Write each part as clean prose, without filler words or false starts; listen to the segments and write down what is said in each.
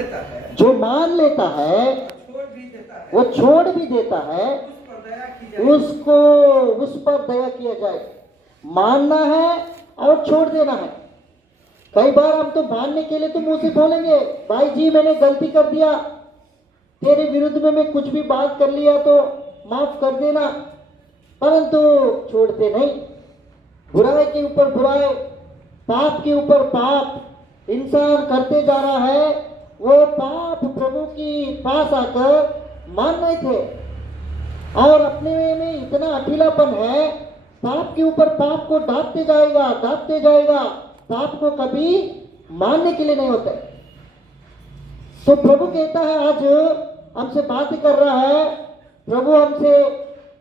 लेता है, जो मान लेता है छोड़ भी देता है, वो छोड़ भी देता है, उस पर दया की जाए। उसको उस पर दया किया जाए। मानना है और छोड़ देना है। कई बार हम तो मानने के लिए तो मुंह से बोलेंगे, भाई जी मैंने गलती कर दिया, तेरे विरुद्ध में मैं कुछ भी बात कर लिया तो माफ कर देना, परंतु छोड़ते नहीं। बुराई के ऊपर बुराई, पाप के ऊपर पाप इंसान करते जा रहा है। वो पाप प्रभु की पास आकर मान रहे थे और अपने में इतना अठीलापन है, पाप के ऊपर पाप को डांटते जाएगा, पाप को कभी मानने के लिए नहीं होता। तो प्रभु कहता है, आज हमसे बात कर रहा है, प्रभु हमसे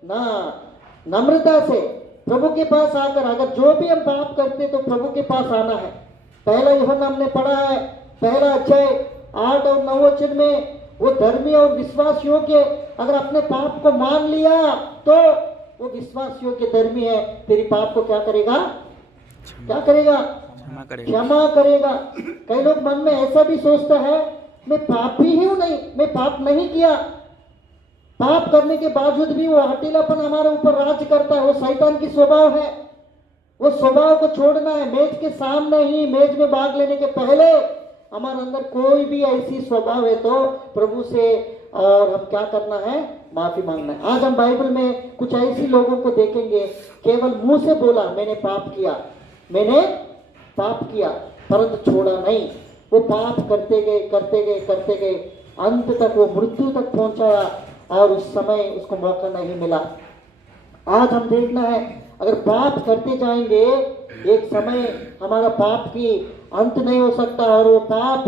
ना नम्रता से प्रभु के पास आकर, अगर जो भी हम पाप करते तो प्रभु के पास आना है। पहला यूहन्ना हमने पढ़ा है, पहला अध्याय 8 और 9 वचन में, वो धर्मी और विश्वास योग्य, अगर अपने पाप को मान लिया तो वो विश्वास योग्य धर्मी है, तेरी पाप को क्या करेगा, क्या करेगा, क्षमा करेगा। कई लोग मन में ऐसा भी सोचता है, मैं पापी ही हूं, नहीं मैं पाप नहीं किया, पाप करने के बावजूद भी वो हठीलापन हमारे ऊपर राज करता है, वो शैतान की स्वभाव है। वो स्वभाव को छोड़ना है। मेज के सामने ही, मेज में भाग लेने के पहले हमारे अंदर कोई भी ऐसी स्वभाव है तो प्रभु से और हम क्या करना है, माफी मांगना है। आज हम बाइबल में कुछ ऐसी लोगों को देखेंगे, केवल मुंह से बोला मैंने पाप किया, मैंने पाप किया, परंतु छोड़ा नहीं। वो पाप करते गए, अंत तक वो मृत्यु तक पहुंचाया और उस समय उसको मौका नहीं मिला। आज हम देखना है, अगर पाप करते जाएंगे, एक समय हमारा पाप की अंत नहीं हो सकता और वो पाप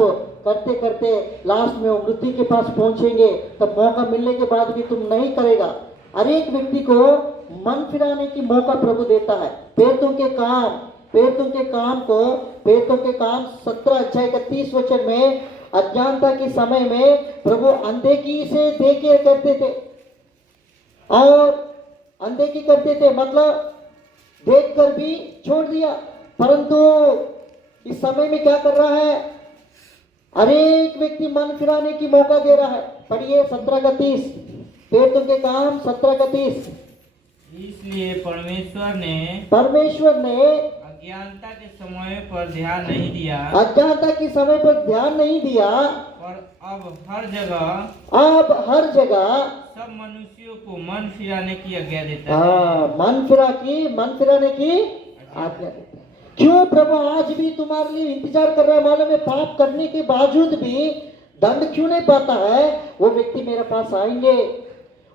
करते करते लास्ट में वो मृत्यु के पास पहुंचेंगे, तब मौका मिलने के बाद भी तुम नहीं करेगा। हर एक व्यक्ति को मन फिराने की मौका प्रभु देता है। पेटों के काम 17 अध्याय 31 वचन में, अज्ञानता के समय में प्रभु अनदेखी से देखे करते थे और अनदेखी करते थे, मतलब देखकर भी छोड़ दिया। परंतु इस समय में क्या कर रहा है, हर एक व्यक्ति मन फिराने की मौका दे रहा है। पढ़िए 17:30, पेटों के काम 17:30। इसलिए परमेश्वर ने अज्ञानता के समय पर ध्यान नहीं दिया, अज्ञानता के समय पर ध्यान नहीं दिया, और अब हर जगह सब मनुष्यों को मन फिराने की आज्ञा देता है। मन फिराने की आज्ञा देता है। क्यों प्रभु आज भी तुम्हारे लिए इंतजार कर रहा है, मालूम है? पाप करने के बावजूद भी दंड क्यों नहीं पाता है? वो व्यक्ति मेरे पास आएंगे,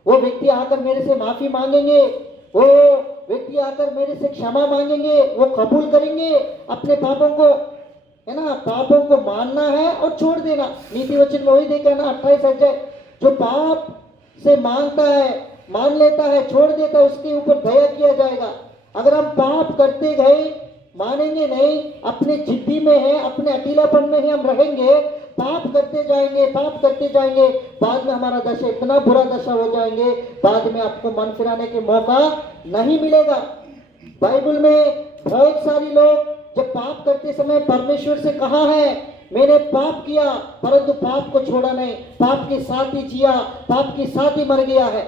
वो व्यक्ति आकर मेरे से माफी मांगेंगे, वो व्यक्ति आकर मेरे से क्षमा मांगेंगे, वो कबूल करेंगे अपने पापों को, है ना? पापों को मानना है और छोड़ देना। नीति वचन में वही देखा ना, 28 अध्याय, जो पाप से मांगता है, मान लेता है, छोड़ देता है, उसके ऊपर दया किया जाएगा। अगर हम पाप करते गए, मानेंगे नहीं, अपने जिद्दी में है, अपने अकेलापन में ही हम रहेंगे, पाप करते जाएंगे, बाद में हमारा दशा इतना बुरा दशा हो जाएंगे, बाद में आपको मन फिराने के मौका नहीं मिलेगा। बाइबल में बहुत सारे लोग जब पाप करते समय परमेश्वर से कहा है, मैंने पाप किया परंतु पाप को छोड़ा नहीं, पाप के साथ ही जिया, पाप के साथ ही मर गया है।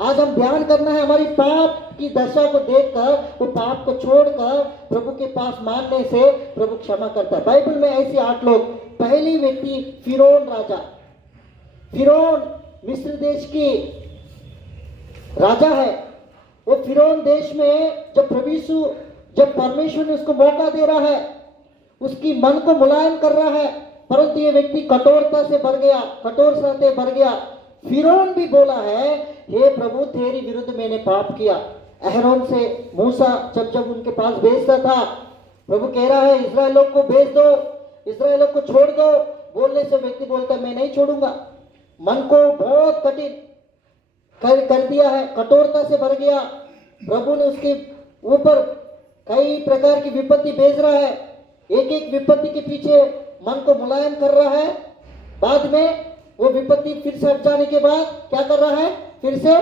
आज हम ध्यान करना है, हमारी पाप की दशा को देखकर, वो पाप को छोड़कर प्रभु के पास मानने से प्रभु क्षमा करता है। बाइबल में ऐसे 8 लोग। पहली व्यक्ति फिरौन राजा, फिरौन मिस्र देश की राजा है। वो फिरौन देश में जब परमेश्वर ने उसको मौका दे रहा है, उसकी मन को मुलायम कर रहा है, परंतु ये व्यक्ति कठोरता से भर गया। फिरौन भी बोला है, हे प्रभु तेरी विरुद्ध मैंने पाप किया। अहरोन से मूसा जब उनके पास भेजता था, प्रभु कह रहा है इस्राएलियों को भेज दो, इस्राएलियों को छोड़ दो, बोलने से व्यक्ति बोलता मैं नहीं छोड़ूंगा। मन को बहुत कठिन कर दिया है, कठोरता से भर गया। प्रभु ने उसके ऊपर कई प्रकार की विपत्ति भेज रहा है, एक विपत्ति के पीछे मन को मुलायम कर रहा है। बाद में वो विपत्ति फिर से हट जाने के बाद क्या कर रहा है, फिर से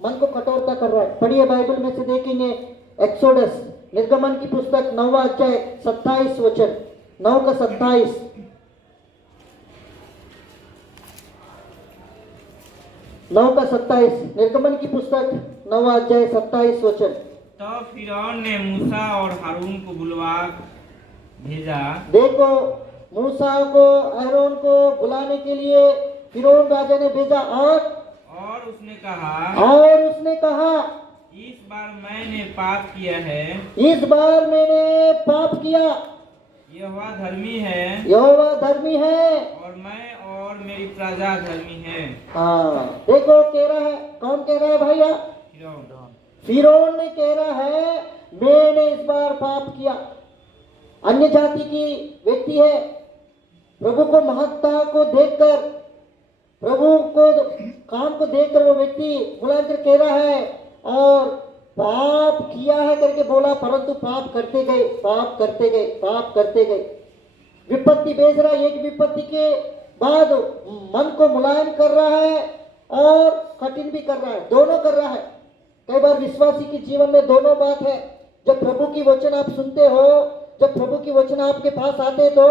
मन को कठोरता कर रहा है। पढ़िए बाइबल में से देखेंगे, एक्सोडस, निर्गमन की पुस्तक 9वां अध्याय 27 वचन, 9 का 27। 9:27 निर्गमन की पुस्तक 9वां अध्याय 27 वचन। तो फिरौन ने मूसा और हारून को बुलवा भेजा। देखो मूसा को अहरोन को बुलाने के लिए फिरौन राजा ने भेजा और उसने कहा इस बार मैंने पाप किया है, इस बार मैंने पाप किया, यहोवा धर्मी है यहोवा धर्मी है और मैं और मेरी प्रजा धर्मी है। हाँ देखो कह रहा है, कौन कह रहा है भैया? फिरौन। फिरौन ने कह रहा है मैंने इस बार पाप किया। अन्य जाति की व्यक्ति है, प्रभु को महत्ता को देखकर, प्रभु को काम को देखकर वो व्यक्ति बुलाकर कह रहा है और पाप किया है करके बोला, परंतु पाप करते गए, पाप करते गए, पाप करते गए। विपत्ति भेज रहा है, एक विपत्ति के बाद मन को मुलायम कर रहा है और कठिन भी कर रहा है, दोनों कर रहा है। कई बार विश्वासी के जीवन में दोनों बात है। जब प्रभु की वचन आप सुनते हो, जब प्रभु की वचन आपके पास आते तो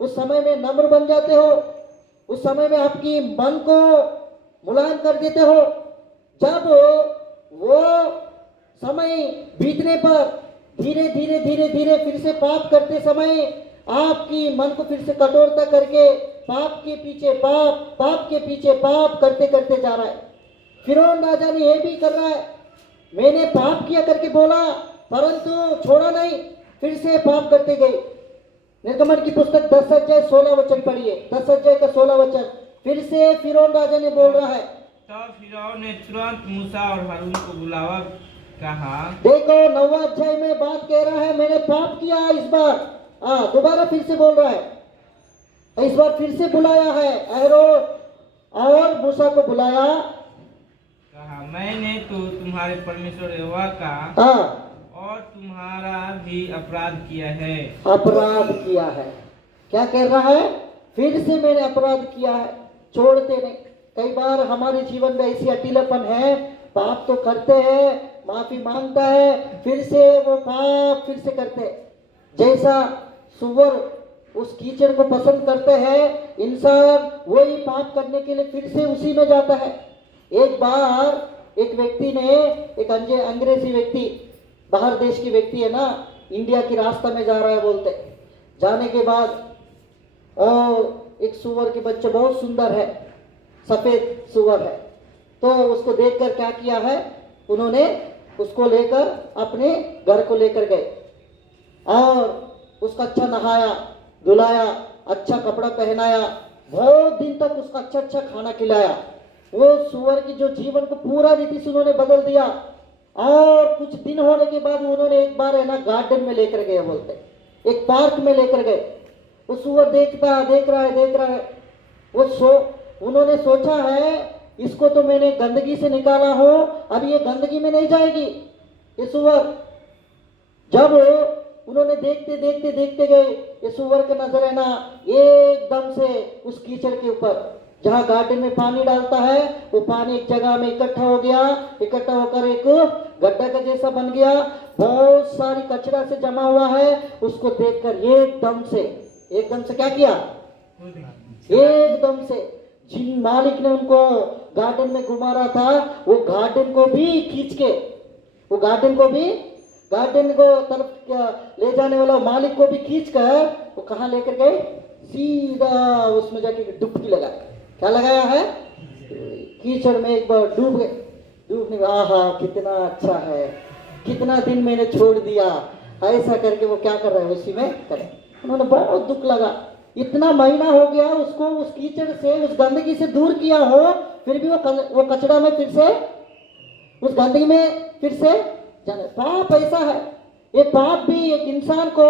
उस समय में नम्र बन जाते हो, उस समय में आपकी मन को मुलायम कर देते हो। जब वो समय बीतने पर धीरे धीरे धीरे धीरे फिर से पाप करते समय आपकी मन को फिर से कठोरता करके पाप के पीछे पाप, पाप के पीछे पाप करते करते जा रहा है। फिरौन राजा ने यह भी कर रहा है, मैंने पाप किया करके बोला परंतु छोड़ा नहीं, फिर से पाप करते गए। निर्गमन की पुस्तक 10 अध्याय 16 वचन पढ़िए, 10 अध्याय का 16 वचन। फिर से फिरौन राजा ने बोल रहा है। तब फिरौन ने तुरंत मूसा और हारून को बुलावा कहा। देखो 9वां अध्याय में बात कह रहा है मैंने पाप किया इस बार। दोबारा फिर से बोल रहा है, इस बार फिर से बुलाया है, अहरोन और मूसा को बुलाया, कहा मैंने तो तुम्हारे परमेश्वर यहोवा का और तुम्हारा भी अपराध किया है। अपराध किया है। क्या कह रहा है? फिर से मैंने अपराध किया है, छोड़ते नहीं। कई बार हमारे जीवन में ऐसी अटीलापन है, पाप तो करते हैं, माफी मांगता है, फिर से वो पाप फिर से करते हैं। जैसा सुअर उस कीचड़ को पसंद करते हैं, इंसान वही पाप करने के लिए फिर से उसी में जाता है। एक बार एक व्यक्ति ने, एक अंग्रेजी व्यक्ति, बाहर देश की व्यक्ति है ना, इंडिया की रास्ता में जा रहा है बोलते, जाने के बाद और एक सुअर के बच्चे बहुत सुंदर है, सफेद सुअर है, तो उसको देखकर क्या किया है, उन्होंने उसको लेकर अपने घर को लेकर गए और उसका अच्छा नहाया धुलाया, अच्छा कपड़ा पहनाया, बहुत दिन तक उसका अच्छा अच्छा खाना खिलाया। वो सुअर की जो जीवन को पूरा रीति से उन्होंने बदल दिया। और कुछ दिन होने के बाद उन्होंने एक बार है ना गार्डन में लेकर गए बोलते, एक पार्क में लेकर गए। वो सुअर देख रहा है। उन्होंने सोचा है इसको तो मैंने गंदगी से निकाला हो, अब ये गंदगी में नहीं जाएगी ये सुअर। जब उन्होंने देखते गए, ये सुअर का नजर है ना एकदम से उस कीचड़ के ऊपर, जहाँ गार्डन में पानी डालता है, वो पानी एक जगह में इकट्ठा हो गया, इकट्ठा होकर एक गड्ढा का जैसा बन गया, बहुत सारी कचरा से जमा हुआ है। उसको देखकर एकदम से क्या किया, एकदम से जिन मालिक ने उनको गार्डन में घुमा रहा था, वो गार्डन को भी खींच के, वो गार्डन को तरफ ले जाने वाला मालिक को भी खींच कर वो कहाँ लेकर गए, सीधा उसमें जाके डुबकी लगा, क्या लगाया है, कीचड़ में एक बार डूब गए। डूबने का आहा कितना अच्छा है, कितना दिन मैंने छोड़ दिया, ऐसा करके वो क्या कर रहे हैं, उसी में करे। उन्होंने बहुत दुख लगा, इतना महीना हो गया उसको उस कीचड़ से, उस गंदगी से दूर किया हो, फिर भी वो कचड़ा में फिर से, उस गंदगी में फिर से जाने। पाप ऐसा है, ये पाप भी एक इंसान को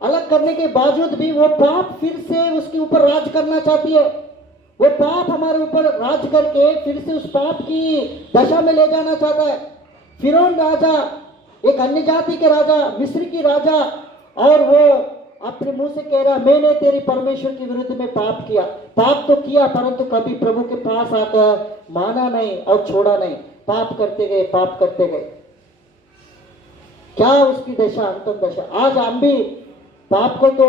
अलग करने के बावजूद भी वो पाप फिर से उसके ऊपर राज करना चाहती है। वो पाप हमारे ऊपर राज करके फिर से उस पाप की दशा में ले जाना चाहता है। फिरौन राजा, एक अन्य जाति के राजा, मिस्र की राजा, और वो अपने मुंह से कह रहा मैंने तेरी परमेश्वर के विरुद्ध में पाप किया। पाप तो किया परंतु कभी प्रभु के पास आकर माना नहीं और छोड़ा नहीं, पाप करते गए। क्या उसकी दशा, अंतिम दशा। आज हम भी पाप को तो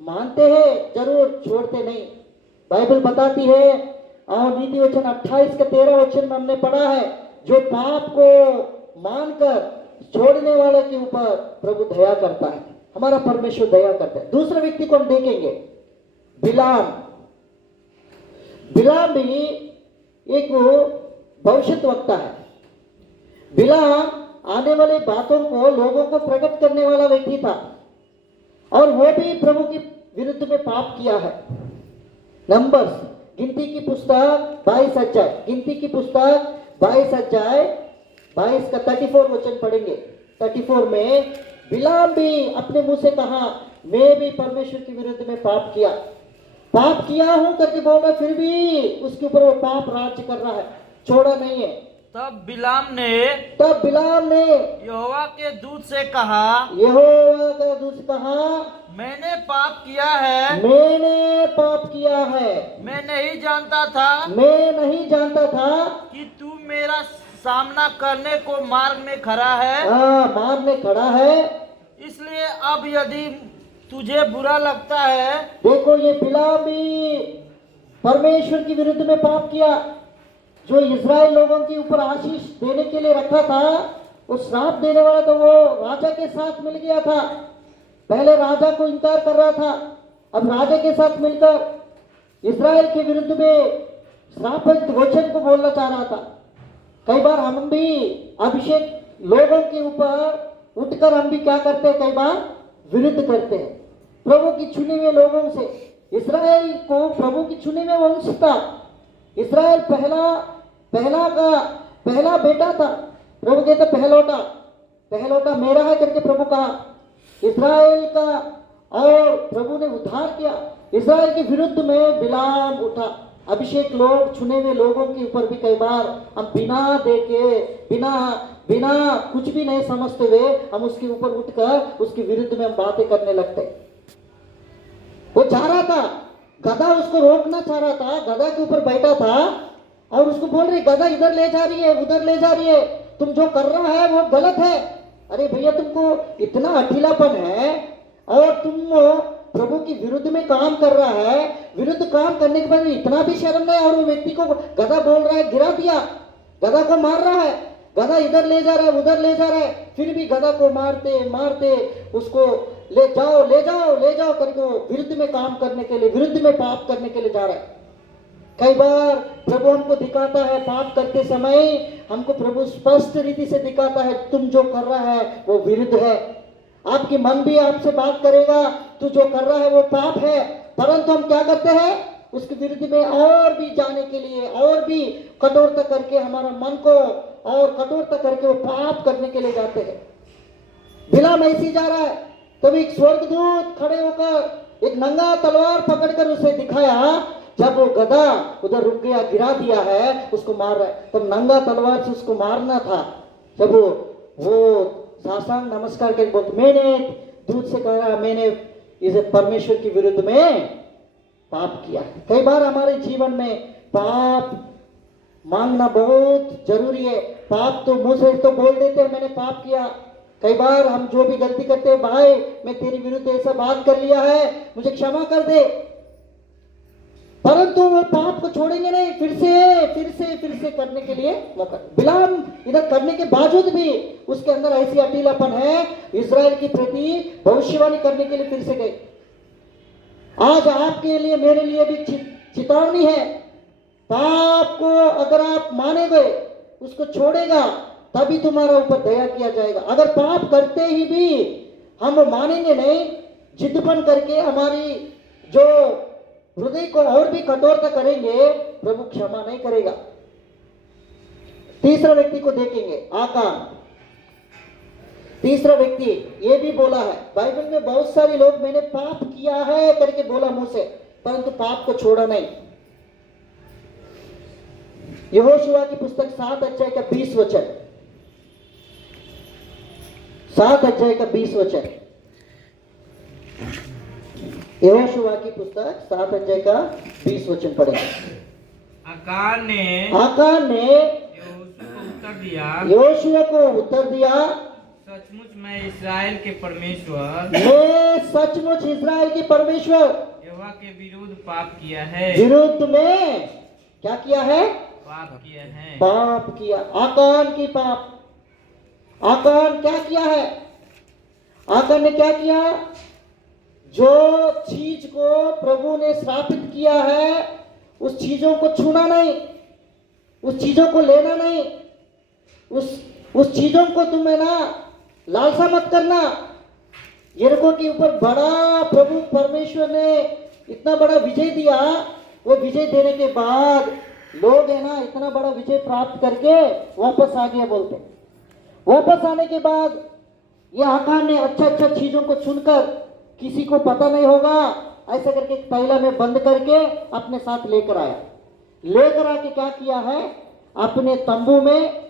मानते हैं जरूर, छोड़ते नहीं। बाइबल बताती है और नीति वचन 28 का 13 वचन में हमने पढ़ा है, जो पाप को मानकर छोड़ने वाले के ऊपर प्रभु दया करता है, हमारा परमेश्वर दया करता है। दूसरे व्यक्ति को हम देखेंगे, बिलाम। बिलाम भी एक भविष्यद्वक्ता है। बिलाम आने वाली बातों को लोगों को प्रकट करने वाला व्यक्ति था, और वो भी प्रभु की विरुद्ध में पाप किया है। नंबर्स, गिनती की पुस्तक 22 अध्याय, गिनती की पुस्तक 22 अध्याय 22 का 34 वचन पढ़ेंगे। 34 में बिलाम भी अपने मुंह से कहा, मैं भी परमेश्वर के विरुद्ध में पाप किया हूं करके बोल रहा, फिर भी उसके ऊपर वो पाप राज्य कर रहा है, छोड़ा नहीं है। तब बिलाम ने यहोवा के दूत से कहा, मैंने पाप किया है, मैं नहीं जानता था कि तू मेरा सामना करने को मार्ग में खड़ा है। इसलिए अब यदि तुझे बुरा लगता है, देखो ये बिलाम भी परमेश्वर की विरुद्ध में पाप किया। जो इजराइल लोगों के ऊपर आशीष देने के लिए रखा था, उस श्राप देने वाला तो वो राजा के साथ मिल गया था। पहले राजा को इनकार कर रहा था, अब राजा के साथ मिलकर इजराइल के विरुद्ध में श्रापित वचन को बोलना चाह रहा था। कई बार हम भी अभिषेक लोगों के ऊपर उठकर हम भी क्या करते हैं, कई बार विरुद्ध करते हैं प्रभु की चुने हुए लोगों से। इस्राएल को प्रभु की चुने हुए वंश था। इस्राएल पहला बेटा था। प्रभु कहते पहलौटा मेरा है करके प्रभु कहा इस्राएल का, और प्रभु ने उद्धार किया। इस्राएल के विरुद्ध में बिलाम उठा। अभिषेक लोग, चुने हुए लोगों के ऊपर भी कई बार हम बिना देखे, बिना कुछ भी नहीं समझते हुए हम उसके ऊपर उठकर उसके विरुद्ध में हम बातें करने लगते। वो चाह रहा था, गधा उसको रोकना चाह रहा था, गधा के ऊपर बैठा था और उसको बोल रही, गधा इधर ले जा रही है, उधर ले जा रही है, तुम जो कर रहा है वो गलत है। अरे भैया, तुमको इतना अठीलापन है और तुम प्रभु की विरुद्ध में काम कर रहा है, विरुद्ध काम करने के बाद इतना भी शर्म नहीं। और वो व्यक्ति को गधा बोल रहा है, गिरा दिया, गधा को मार रहा है, गधा इधर ले जा रहा है, उधर ले जा रहा है, फिर भी गधा को मारते उसको ले जाओ करके वो विरुद्ध में काम करने के लिए, विरुद्ध में पाप करने के लिए जा रहा है। कई बार प्रभु हमको दिखाता है, पाप करते समय हमको प्रभु स्पष्ट रीति से दिखाता है, तुम जो कर रहा है वो विरुद्ध है। आपकी मन भी आपसे बात करेगा, तू जो कर रहा है वो पाप है, परंतु हम क्या करते हैं, उसके विरुद्ध में और भी जाने के लिए और भी कठोरता करके हमारा मन को और कठोरता करके वो पाप करने के लिए जाते हैं। बिलाम ऐसे जा रहा है, तभी एक स्वर्गदूत खड़े होकर एक नंगा तलवार पकड़कर उसे दिखाया। जब वो गधा उधर रुक गया, गिरा दिया है, उसको मार रहा है, तब नंगा तलवार से उसको मारना था। जब वो साष्टांग नमस्कार करके बोलते, मैंने दूत से कहा, मैंने इसे परमेश्वर के विरुद्ध में पाप किया। कई बार हमारे जीवन में पाप मांगना बहुत जरूरी है। पाप तो मुंह से तो बोल देते हैं, मैंने पाप किया। कई बार हम जो भी गलती करते हैं, भाई मैं तेरे विरुद्ध ऐसा बात कर लिया है, मुझे क्षमा कर दे, परंतु वो पाप को छोड़ेंगे नहीं, फिर से करने के लिए मौका। बिलाम इधर करने के बावजूद भी उसके अंदर ऐसी अटीलापन है, इजराइल के प्रति भविष्यवाणी करने के लिए फिर से गए। आज आपके लिए, मेरे लिए भी चेतावनी है, पाप को अगर आप मानेंगे, उसको छोड़ेगा, तभी तुम्हारा ऊपर दया किया जाएगा। अगर पाप करते ही भी हम मानेंगे नहीं, जिद्दपन करके हमारी जो हृदय को और भी कठोरता करेंगे, प्रभु क्षमा नहीं करेगा। तीसरा व्यक्ति को देखेंगे, आकान। तीसरा व्यक्ति ये भी बोला है, बाइबल में बहुत सारे लोग मैंने पाप किया है करके बोला मुंह से, परंतु पाप को छोड़ा नहीं। यहोशुआ की पुस्तक 7 अध्याय का 20 वचन, 7 अध्याय का 20 वचन। यहोशुआ की पुस्तक 7 अध्याय का 20 वचन पढ़ेंगे। आकान ने यहोशुआ को उत्तर दिया, सचमुच मैं इस्राएल के परमेश्वर, मैं सचमुच इस्राएल के परमेश्वर यहोवा के विरुद्ध पाप किया है। विरुद्ध में क्या किया है? पाप किए हैं। पाप किया। आकान की पाप। आकान क्या किया है? आकान ने क्या किया? जो चीज को प्रभु ने श्रापित किया है उस चीजों को छूना नहीं, उस चीजों को लेना नहीं, उस चीजों को तुम्हें ना लालसा मत करना। यरीहो के ऊपर बड़ा प्रभु परमेश्वर ने इतना बड़ा विजय दिया। वो विजय देने के बाद लोग है ना इतना बड़ा विजय प्राप्त करके वापस आ गए बोलते। वापस आने के बाद ये आकान ने अच्छा चीजों को चुनकर किसी को पता नहीं होगा ऐसा करके एक थैला में बंद करके अपने साथ लेकर आया। लेकर आके क्या किया है? अपने तंबू में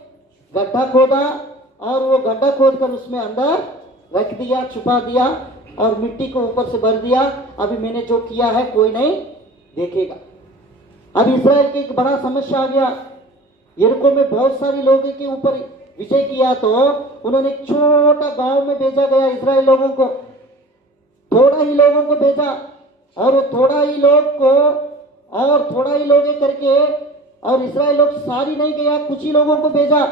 गड्ढा खोदा और वो गड्ढा खोद कर उसमें अंदर रख दिया, छुपा दिया और मिट्टी को ऊपर से भर दिया। अभी मैंने जो किया है कोई नहीं देखेगा। अब इस्राएल की एक बड़ा समस्या आ गया। यरीहो में बहुत सारे लोगों के ऊपर विजय किया तो उन्होंने एक छोटा गांव में भेजा गया इस्राएल लोगों को, थोड़ा ही लोगों को भेजा और वो थोड़ा ही लोग को और थोड़ा ही लोग करके और इस्राएल लोग सारी नहीं गया, कुछ ही लोगों को भेजा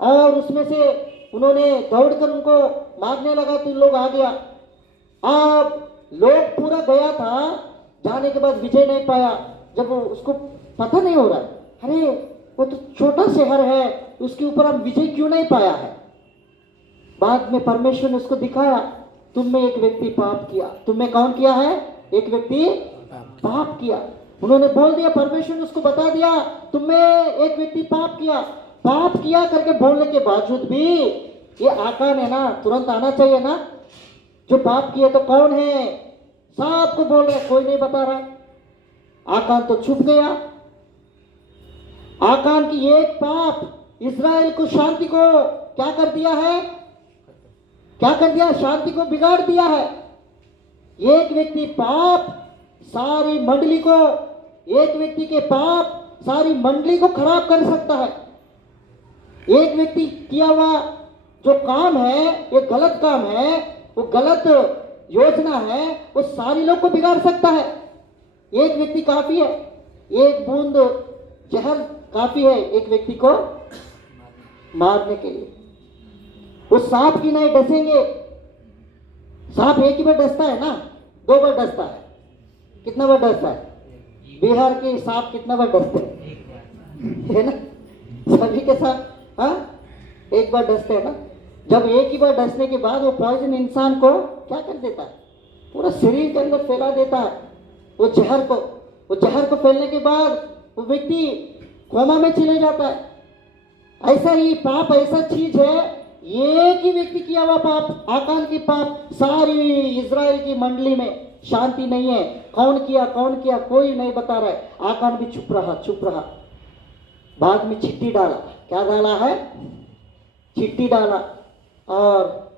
और उसमें से उन्होंने दौड़कर उनको मारने लगा तो लोग आ गया। अब लोग पूरा गया था, जाने के बाद विजय नहीं पाया। जब उसको पता नहीं हो रहा अरे वो तो छोटा शहर है उसके ऊपर हम विजय क्यों नहीं पाया है। बाद में परमेश्वर ने उसको दिखाया तुम में एक व्यक्ति पाप किया। तुम में कौन किया है? एक व्यक्ति पाप किया। उन्होंने बोल दिया, परमेश्वर ने उसको बता दिया तुम में एक व्यक्ति पाप किया। पाप किया करके बोलने के बावजूद भी ये आकान है ना तुरंत आना चाहिए ना, जो पाप किया तो कौन है? सबको बोल रहा है, कोई नहीं बता रहा है। आकान तो छुप गया। आकान की एक पाप इस्राएल को शांति को क्या कर दिया है? क्या कर दिया? शांति को बिगाड़ दिया है। एक व्यक्ति पाप सारी मंडली को, एक व्यक्ति के पाप सारी मंडली को खराब कर सकता है। एक व्यक्ति किया हुआ जो काम है ये गलत काम है, वो गलत योजना है, वो सारी लोग को बिगाड़ सकता है। एक व्यक्ति काफी है, एक बूंद जहर काफी है एक व्यक्ति को मारने के लिए। वो सांप की नहीं डसेंगे। सांप एक ही बार डसता है ना, 2 बार डसता है। कितना बार डसता है? बिहार के सांप कितना बार डसते हैं है ना? सभी के साथ हाँ एक बार डसते हैं ना। जब एक ही बार डसने के बाद वो पॉइजन इंसान को क्या कर देता है? पूरा शरीर के अंदर फैला देता है वो जहर को। वो जहर को फैलने के बाद वो व्यक्ति कोमा में चले जाता है। ऐसा ही पाप ऐसा चीज है, एक ही व्यक्ति किया हुआ पाप, आकान की पाप, सारी इजराइल की मंडली में शांति नहीं है। कौन किया कोई नहीं बता रहा है। आकान भी चुप रहा। बाद में चिट्ठी डाला। क्या डाला है? चिट्ठी डाला और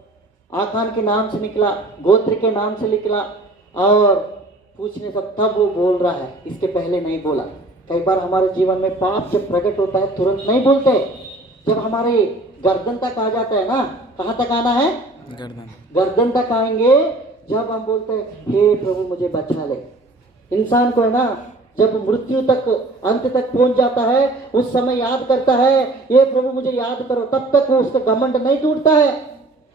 आकान के नाम से निकला, गोत्र के नाम से निकला और पूछने तक तब वो बोल रहा है, इसके पहले नहीं बोला। कई बार हमारे जीवन में पाप जब प्रकट होता है तुरंत नहीं बोलते। जब हमारे गर्दन तक आ जाता है ना, कहाँ तक आना है? गर्दन तक आएंगे जब हम बोलते हैं हे प्रभु मुझे बचा ले। इंसान को है ना जब मृत्यु तक अंत तक पहुंच जाता है उस समय याद करता है ये प्रभु मुझे याद करो, तब तक वो उसका घमंड नहीं टूटता है।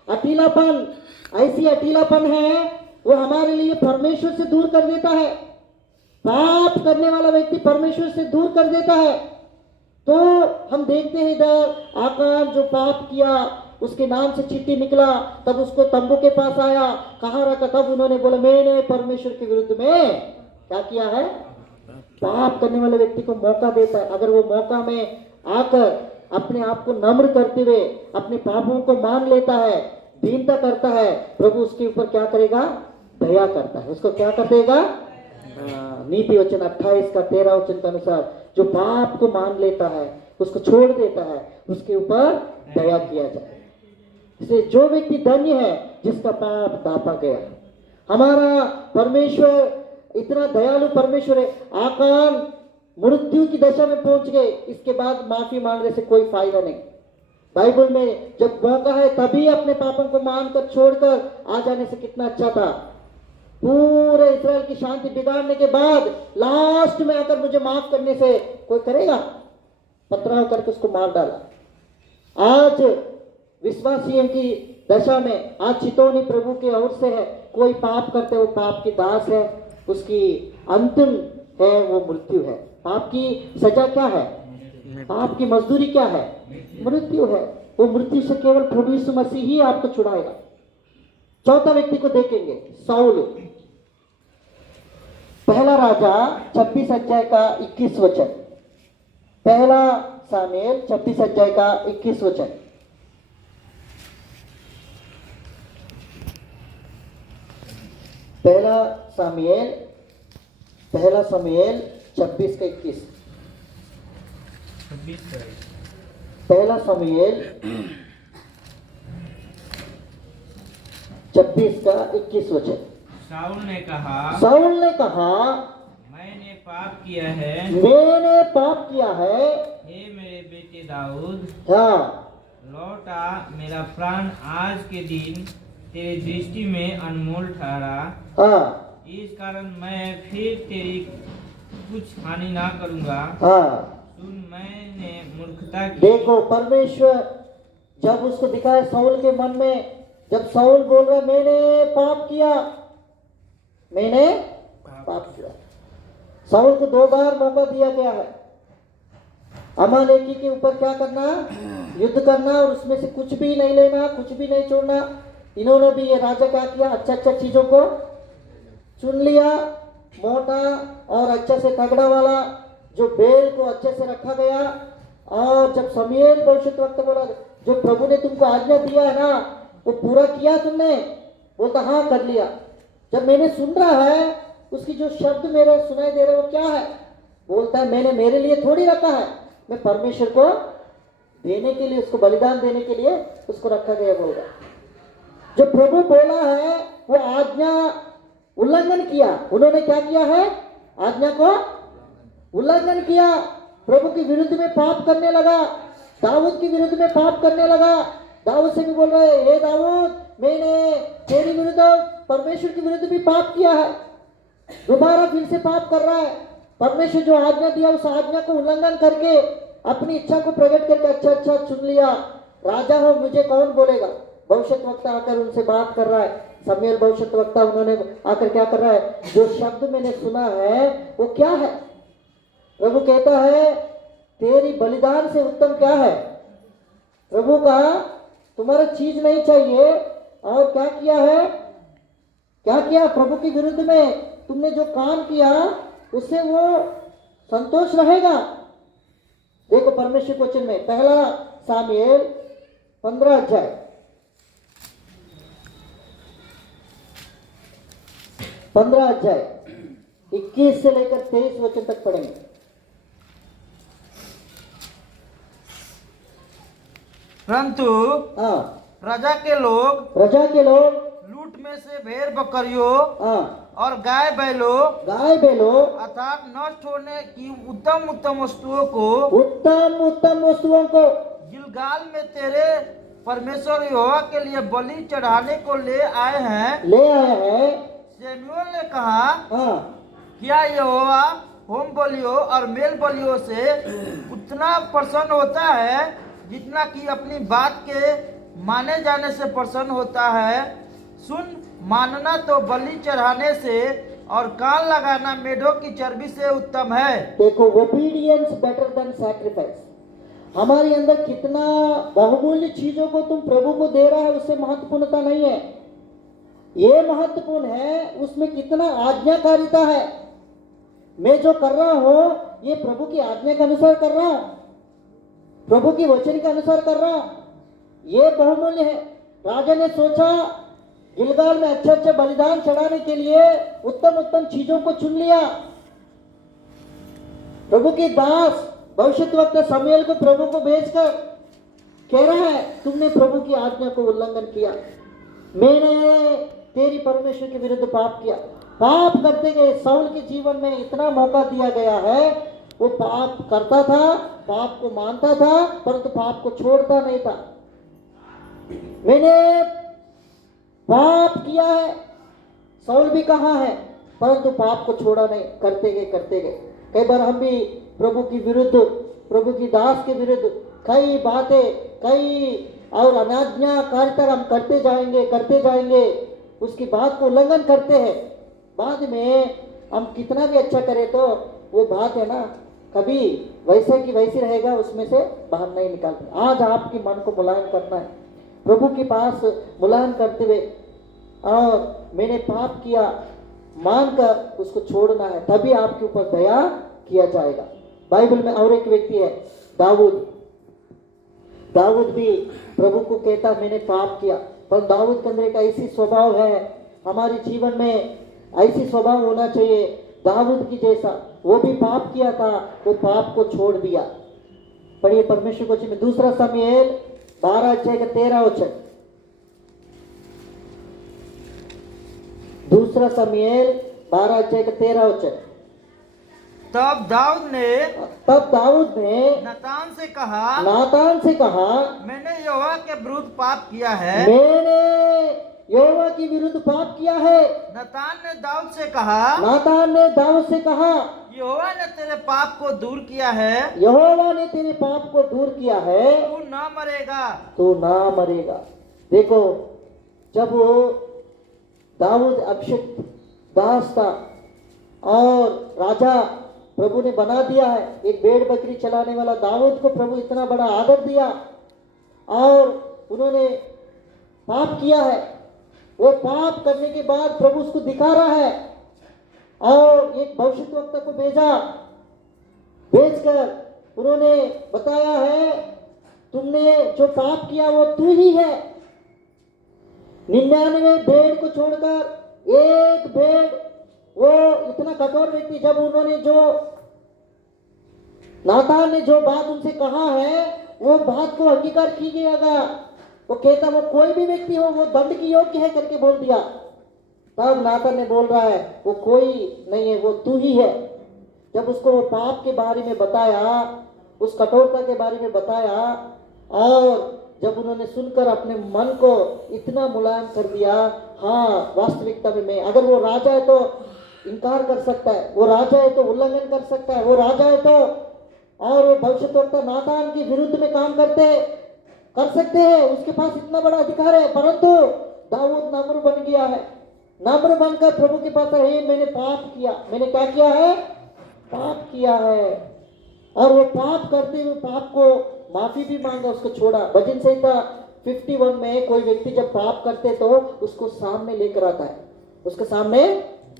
अटीलापन, ऐसी अटीलापन है वो हमारे लिए परमेश्वर से दूर कर देता है। पाप करने वाला व्यक्ति परमेश्वर से दूर कर देता है। तो हम देखते हैं इधर आकान जो पाप किया उसके नाम से चिट्ठी निकला, तब उसको तंबू के पास आया, कहाँ रखा? तब उन्होंने बोला मैंने परमेश्वर के विरुद्ध में क्या किया है? पाप करने वाले व्यक्ति को मौका देता है। अगर वो मौका में आकर अपने आप को नम्र करते हुए अपने पापों को मान लेता है, दीनता करता है, प्रभु उसके ऊपर क्या करेगा? दया करता है। उसको क्या कर देगा? नीति वचन 28 का 13 वचन के अनुसार जो पाप को मान लेता है उसको छोड़ देता है, उसके ऊपर दया किया जाए। इसलिए जो व्यक्ति धन्य है जिसका पाप ढांपा गया। हमारा परमेश्वर इतना दयालु परमेश्वर है। आकान मृत्यु की दशा में पहुंच गए, इसके बाद माफी मांगने से कोई फायदा नहीं। बाइबल में जब मौका है तभी अपने पापों को मानकर छोड़कर आ जाने से कितना अच्छा था। पूरे इस्राएल की शांति बिगाड़ने के बाद लास्ट में आकर मुझे माफ करने से कोई करेगा? पथराव करके उसको मार डाला। आज विश्वासियों की दशा में आज चितौनी प्रभु के ओर से है, कोई पाप करते वो पाप की दास है, उसकी अंतिम है वो मृत्यु है। पाप की सजा क्या है? पाप की मजदूरी क्या है? मृत्यु है। वो मृत्यु से केवल प्रभु यीशु मसीह ही आपको छुड़ाएगा। चौथा व्यक्ति को देखेंगे, साउल। पहला राजा 26 अध्याय का 21 वचन। पहला सामुएल 26 अध्याय का 21 वचन। पहला सामुएल 26 का 21। पहला सामुएल 26 का 21 वचन। शाऊल ने कहा, मैंने पाप किया है, हे मेरे बेटे दाऊद, हाँ, लौट आ, मेरा प्राण आज के दिन तेरी दृष्टि में अनमोल ठहरा। हाँ, इस कारण मैं फिर तेरी कुछ हानि ना करूंगा। हाँ। सुन, मैंने मूर्खता की। देखो, परमेश्वर जब उसको दिखाया साउल के मन में, जब साउल बोल रहा मैंने पाप किया, साउल को 2 बार मौका दिया गया है अमालेकी के ऊपर क्या करना, युद्ध करना, और उसमें से कुछ भी नहीं लेना, कुछ भी नहीं छोड़ना। इन्होंने भी, ये राजा क्या किया, अच्छा चीजों को चुन लिया, मोटा और अच्छे से तगड़ा वाला जो बेल को अच्छे से रखा गया। और जब शमूएल भविष्यद्वक्ता बोला, जो प्रभु ने तुमको आज्ञा दिया है ना, वो पूरा किया तुमने? बोलता हाँ, कर लिया। जब मैंने सुन रहा है, उसकी जो शब्द मेरे सुनाई दे रहे वो क्या है? बोलता है मैंने मेरे लिए थोड़ी रखा है, मैं परमेश्वर को देने के लिए, उसको बलिदान देने के लिए उसको रखा गया। बोलता जो प्रभु बोला है वो आज्ञा उल्लंघन किया। उन्होंने क्या किया है? आज्ञा को उल्लंघन किया, प्रभु के विरुद्ध में पाप करने लगा, दाऊद के विरुद्ध में पाप करने लगा। दाऊद से भी बोल रहे, हे दाऊद, मैंने तेरी विरुद्ध, परमेश्वर के विरुद्ध भी पाप किया है। दोबारा फिर से पाप कर रहा है। परमेश्वर जो आज्ञा दिया उस आज्ञा को उल्लंघन करके अपनी इच्छा को प्रकट करके अच्छा चुन लिया। राजा हो, मुझे कौन बोलेगा? भविष्यद्वक्ता आकर उनसे बात कर रहा है। शमूएल भविष्यद्वक्ता उन्होंने आकर क्या कर रहा है? जो शब्द मैंने सुना है वो क्या है? प्रभु कहता है तेरी बलिदान से उत्तम क्या है? प्रभु कहा तुम्हारा चीज नहीं चाहिए, और क्या किया है? क्या किया? प्रभु के विरुद्ध में तुमने जो काम किया उससे वो संतोष रहेगा। देखो परमेश्वर के वचन में पहला सामुएल 15 अध्याय 21 से लेकर 23 वचन तक पढ़ेंगे। परंतु हाँ, प्रजा के लोग लूट में से भेड़ बकरियों हाँ, और गाय बैलों अर्थात नष्ट होने की उत्तम वस्तुओं को गिलगाल में तेरे परमेश्वर यहोवा के लिए बलि चढ़ाने को ले आए हैं। शमूएल ने कहा, हाँ, क्या यहोवा होम बलियों और मेल बलियों से उतना प्रसन्न होता है जितना कि अपनी बात के माने जाने से प्रसन्न होता है? सुन, मानना तो बलि चढ़ाने से और कान लगाना मेढ़ों की चर्बी से उत्तम है। देखो, ओबीडियंस बेटर देन सैक्रिफाइस। हमारे अंदर कितना बहुमूल्य चीजों को तुम प्रभु को दे रहा है उससे महत्वपूर्णता नहीं है। ये महत्वपूर्ण है उसमें कितना आज्ञाकारिता है। मैं जो कर रहा हूं ये प्रभु की आज्ञा के अनुसार कर रहा हूं, प्रभु की वचन के अनुसार कर रहा हूं, ये बहुमूल्य है। राजा ने सोचा गिलगाल में अच्छे बलिदान चढ़ाने के लिए उत्तम चीजों को चुन लिया। प्रभु के दास भविष्यद्वक्ता शमूएल को प्रभु को भेजकर कह रहा है तुमने प्रभु की आज्ञा को उल्लंघन किया, मैंने तेरी परमेश्वर के विरुद्ध पाप किया। पाप करते गए साउल के जीवन में इतना मौका दिया गया है, वो पाप करता था, पाप को मानता था, परंतु पाप को छोड़ता नहीं था। मैंने पाप किया है, साउल भी कहाँ है, परंतु पाप को छोड़ा नहीं, करते गए। कई बार हम भी प्रभु की विरुद्ध, प्रभु की दास के विरुद्ध कई बातें, कई और अनाज्ञाकारिता हम करते जाएंगे, उसकी बात को उल्लंघन करते हैं। बाद में हम कितना भी अच्छा करें तो वो बात है ना, कभी वैसे की वैसी रहेगा, उसमें से बाहर नहीं निकालते। आज आपकी मन को मुलायम करना है, प्रभु के पास मुलायम करते हुए, और मैंने पाप किया मानकर उसको छोड़ना है, तभी आपके ऊपर दया किया जाएगा। बाइबल में और एक व्यक्ति है, दाऊद भी प्रभु को कहता मैंने पाप किया, पर दाऊद के अंदर एक ऐसी स्वभाव है, हमारे जीवन में ऐसी स्वभाव होना चाहिए दाऊद की जैसा। वो भी पाप किया था, वो पाप को छोड़ दिया। पढ़िए परमेश्वर को में 2 शमूएल 12:13। 2 शमूएल 12:13। तब दाऊद ने नातान से कहा, मैंने यहोवा के विरुद्ध पाप किया है। यहोवा की विरुद्ध पाप किया है। नातान ने दाऊद से कहा, यहोवा ने तेरे पाप को दूर किया है। तू ना मरेगा। देखो, जब वो दाऊद अभिषिक्त दास था और राजा प्रभु ने बना दिया है, एक भेड़ बकरी चलाने वाला दाऊद को प्रभु इतना बड़ा आदर दिया, और उन्होंने पाप किया है। वो पाप करने के बाद प्रभु उसको दिखा रहा है, और एक भविष्यद्वक्ता को भेजकर उन्होंने बताया है, तुमने जो पाप किया वो तू ही है। 99 भेड़ को छोड़कर एक भेड़, वो इतना कठोर व्यक्ति, जब उन्होंने नातान ने जो बात उनसे कहा है, वो बात को अंगीकार की गया। वो कहता वो कोई भी व्यक्ति हो, वो दंड की योग्य है करके बोल दिया। तब नातान ने बोल रहा है वो कोई नहीं है, वो तू ही है। जब उसको वो पाप के बारे में बताया, उस कठोरता के बारे में बताया, और जब उन्होंने सुनकर अपने मन को इतना मुलायम कर दिया, हाँ वास्तविकता में अगर वो राजा है तो इनकार कर सकता है, वो राजा है तो उल्लंघन कर सकता है, वो राजा है तो, और वो भविष्यद्वक्ता नातान के विरुद्ध में काम कर सकते हैं, उसके पास इतना बड़ा अधिकार है। परंतु दाऊद नम्र बन गया है, नम्र बनकर प्रभु के पास है, मैंने पाप किया। मैंने क्या किया है? पाप किया है। और वो पाप करते हुए पाप को माफी भी मांगा, उसको छोड़ा। भजन संहिता 51 में कोई व्यक्ति जब पाप करते तो उसको सामने लेकर आता है, उसके सामने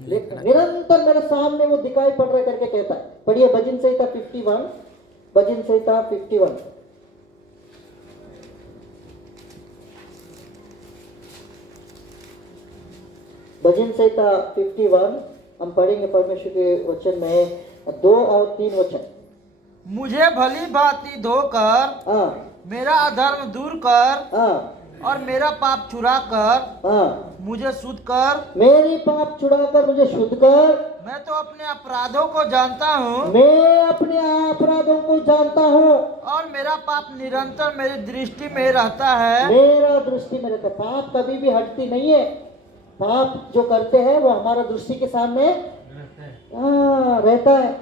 निरंतर मेरे सामने वो दिखाई पड़ रहा करके कहता है। पढ़िए भजन संहिता 51, भजन संहिता 51। भजन संहिता 51 हम पढ़ेंगे परमेश्वर के वचन में 2 और 3 वचन। मुझे भली भांति धोकर मेरा अधर्म दूर कर, और मेरा पाप छुड़ा कर मुझे शुद्ध कर। मेरी पाप छुड़ाकर मुझे शुद्ध कर। मैं तो अपने अपराधों को जानता हूँ, मैं अपने अपराधों को जानता हूँ, और मेरा पाप निरंतर मेरी दृष्टि में रहता है। मेरा दृष्टि में रहता है। पाप कभी भी हटती नहीं है। पाप जो करते हैं वो हमारा दृष्टि के सामने रहता है।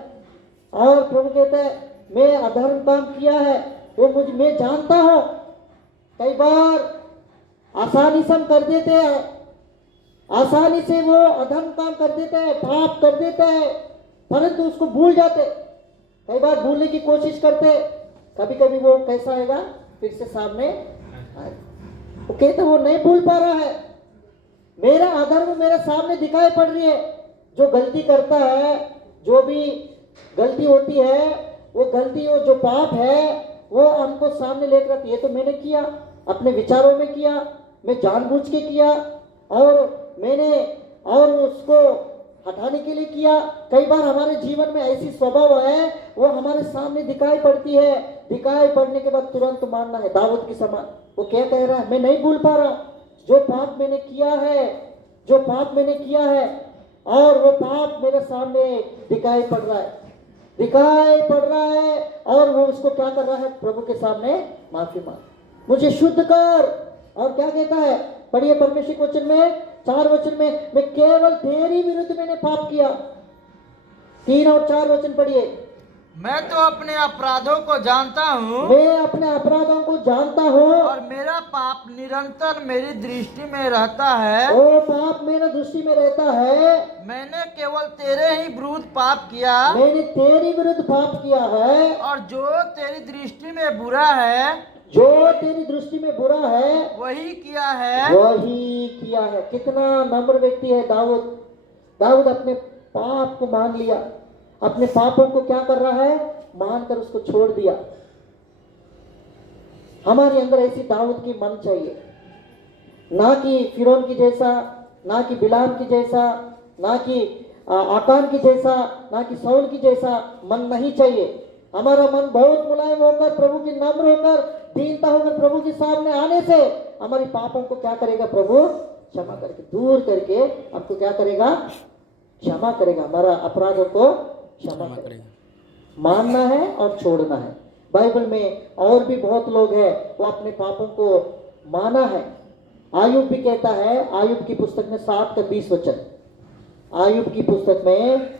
और प्रभु कहते हैं मैं अधर्म काम किया है, वो मैं जानता हूँ। कई बार आसानी से हम कर देते हैं, आसानी से वो अधर्म काम कर देते हैं, पाप कर देते हैं, परंतु उसको भूल जाते। कई बार भूलने की कोशिश करते, कभी कभी वो कैसा आएगा फिर से सामने आएगा। वो कहते वो नहीं भूल पा रहा है, मेरा अधर्म मेरे सामने दिखाई पड़ रही है। जो गलती करता है, जो भी गलती होती है, वो गलती हो जो पाप है वो हमको सामने लेकर आती है। ये तो मैंने किया, अपने विचारों में किया, मैं जानबूझ के किया, और मैंने और उसको हटाने के लिए किया। कई बार हमारे जीवन में ऐसी स्वभाव है वो हमारे सामने दिखाई पड़ती है। दिखाई पड़ने के बाद तुरंत मानना है। दाऊद के समान वो क्या कह रहा है? मैं नहीं भूल पा रहा जो पाप मैंने किया है, जो पाप मैंने किया है, और वो पाप मेरे सामने दिखाई पड़ रहा है, दिखाई पड़ रहा है। और वो उसको क्या कर रहा है? प्रभु के सामने माफी मांग, मुझे शुद्ध कर। और क्या कहता है? पढ़िए परमेश्वर के वचन में 4 वचन में, मैं केवल तेरी विरुद्ध मैंने पाप किया। 3 और 4 वचन पढ़िए। मैं तो अपने अपराधों को जानता हूँ मैं अपने अपराधों को जानता हूँ और मेरा पाप निरंतर मेरी दृष्टि में रहता है। वो पाप मेरे दृष्टि में रहता है। मैंने केवल तेरे ही विरुद्ध पाप किया मैंने तेरी विरुद्ध पाप किया है और जो तेरी दृष्टि में बुरा है जो तेरी दृष्टि में बुरा है वही किया है। वही किया है। कितना नम्र व्यक्ति है दाऊद। दाऊद अपने पाप को मान लिया, अपने पापों को क्या कर रहा है, मानकर उसको छोड़ दिया। हमारे अंदर ऐसी दाऊद की मन चाहिए, ना कि फिरौन की जैसा, ना कि बिलाम की जैसा, ना कि आकान की जैसा, ना कि शाऊल की जैसा मन नहीं चाहिए। हमारा मन बहुत मुलायम होकर, प्रभु की नम्र होकर, दीनता होकर प्रभु के सामने आने से हमारी पापों को क्या करेगा प्रभु, क्षमा करके, दूर करके आपको क्या करेगा, क्षमा करेगा। हमारा अपराधों को क्षमा करेगा। मानना है और छोड़ना है। बाइबल में और भी बहुत लोग हैं वो अपने पापों को माना है। आयुब भी कहता है, आयुब की पुस्तक में 7 का 20 वचन, आयुब की पुस्तक में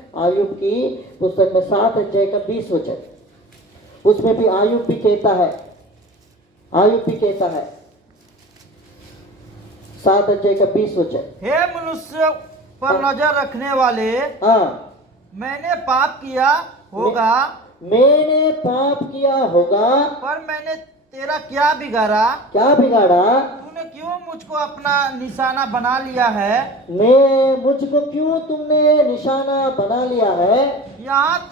7 अध्याय का 20 वचन, उसमें भी आयुब भी कहता है 7 अध्याय का 20 वचन, हे मनुष्य पर नजर रखने वाले, हाँ, मैंने पाप किया होगा मैंने पाप किया होगा, पर मैंने तेरा क्या बिगाड़ा? क्या बिगाड़ा? तूने क्यों मुझको अपना निशाना बना लिया है? मुझको क्यों तुमने निशाना बना लिया है? यहाँ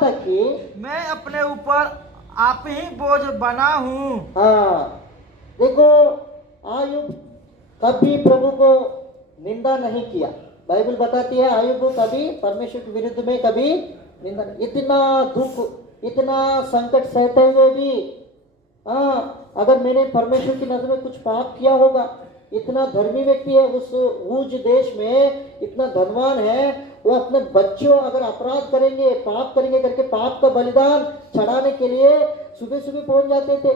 तक कि मैं अपने ऊपर आप ही बोझ बना हूँ। हाँ, देखो आयुब कभी प्रभु को निंदा नहीं किया। बाइबल बताती है आयुब को कभी परमेश्वर के विरुद्ध में कभी निंदा नहीं। इतना दुख, इतना संकट सहते हुए भी अगर मैंने परमेश्वर की नजर में कुछ पाप किया होगा, इतना धर्मी व्यक्ति है उस ऊज देश में, इतना धनवान है, वो अपने बच्चों अगर अपराध करेंगे, पाप करेंगे करके पाप का बलिदान चढ़ाने के लिए सुबह सुबह पहुंच जाते थे,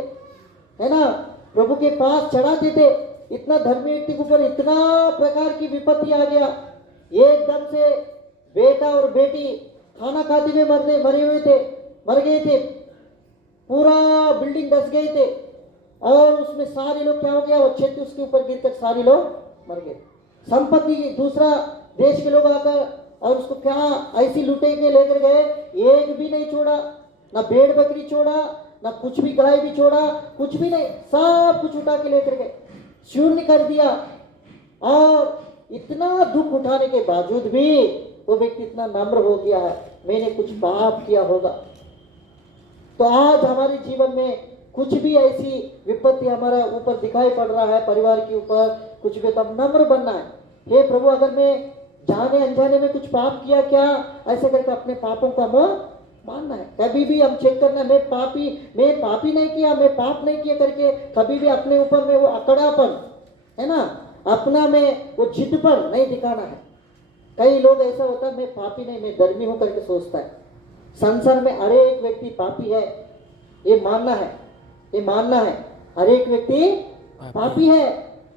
है ना, प्रभु के पास चढ़ाते थे। इतना धर्मी व्यक्ति के ऊपर इतना प्रकार की विपत्ति आ गया, एकदम से बेटा और बेटी खाना खाते हुए मर गए थे, पूरा बिल्डिंग धस गए थे, और उसमें सारे लोग क्या हो गया, वो छत उसके ऊपर गिरकर सारे लोग मर गए। संपत्ति दूसरा देश के लोग आकर और उसको क्या ऐसी लुटे के लेकर गए, एक भी नहीं छोड़ा, ना भेड़ बकरी छोड़ा, ना कुछ भी गाय भी छोड़ा, कुछ भी नहीं, सब कुछ उठा के लेकर गए, शून्य कर दिया। और इतना दुख उठाने के बावजूद भी वो व्यक्ति इतना नम्र हो गया है, मैंने कुछ पाप किया होगा। तो आज हमारे जीवन में कुछ भी ऐसी विपत्ति हमारा ऊपर दिखाई पड़ रहा है, परिवार के ऊपर कुछ भी, तब नम्र बनना है। हे प्रभु, अगर मैं जाने अनजाने में कुछ पाप किया क्या, ऐसे करके अपने पापों को हमें मानना है। कभी भी हम चेक करना, मैं पापी नहीं किया, मैं पाप नहीं किया करके कभी भी अपने ऊपर में वो अकड़ापन, है ना, अपना में वो जिद्दपन नहीं दिखाना है। कई लोग ऐसा होता है, मैं पापी नहीं, मैं धर्मी हूं करके सोचता है। संसार में हर एक व्यक्ति पापी है, ये मानना है, हर एक व्यक्ति पापी है।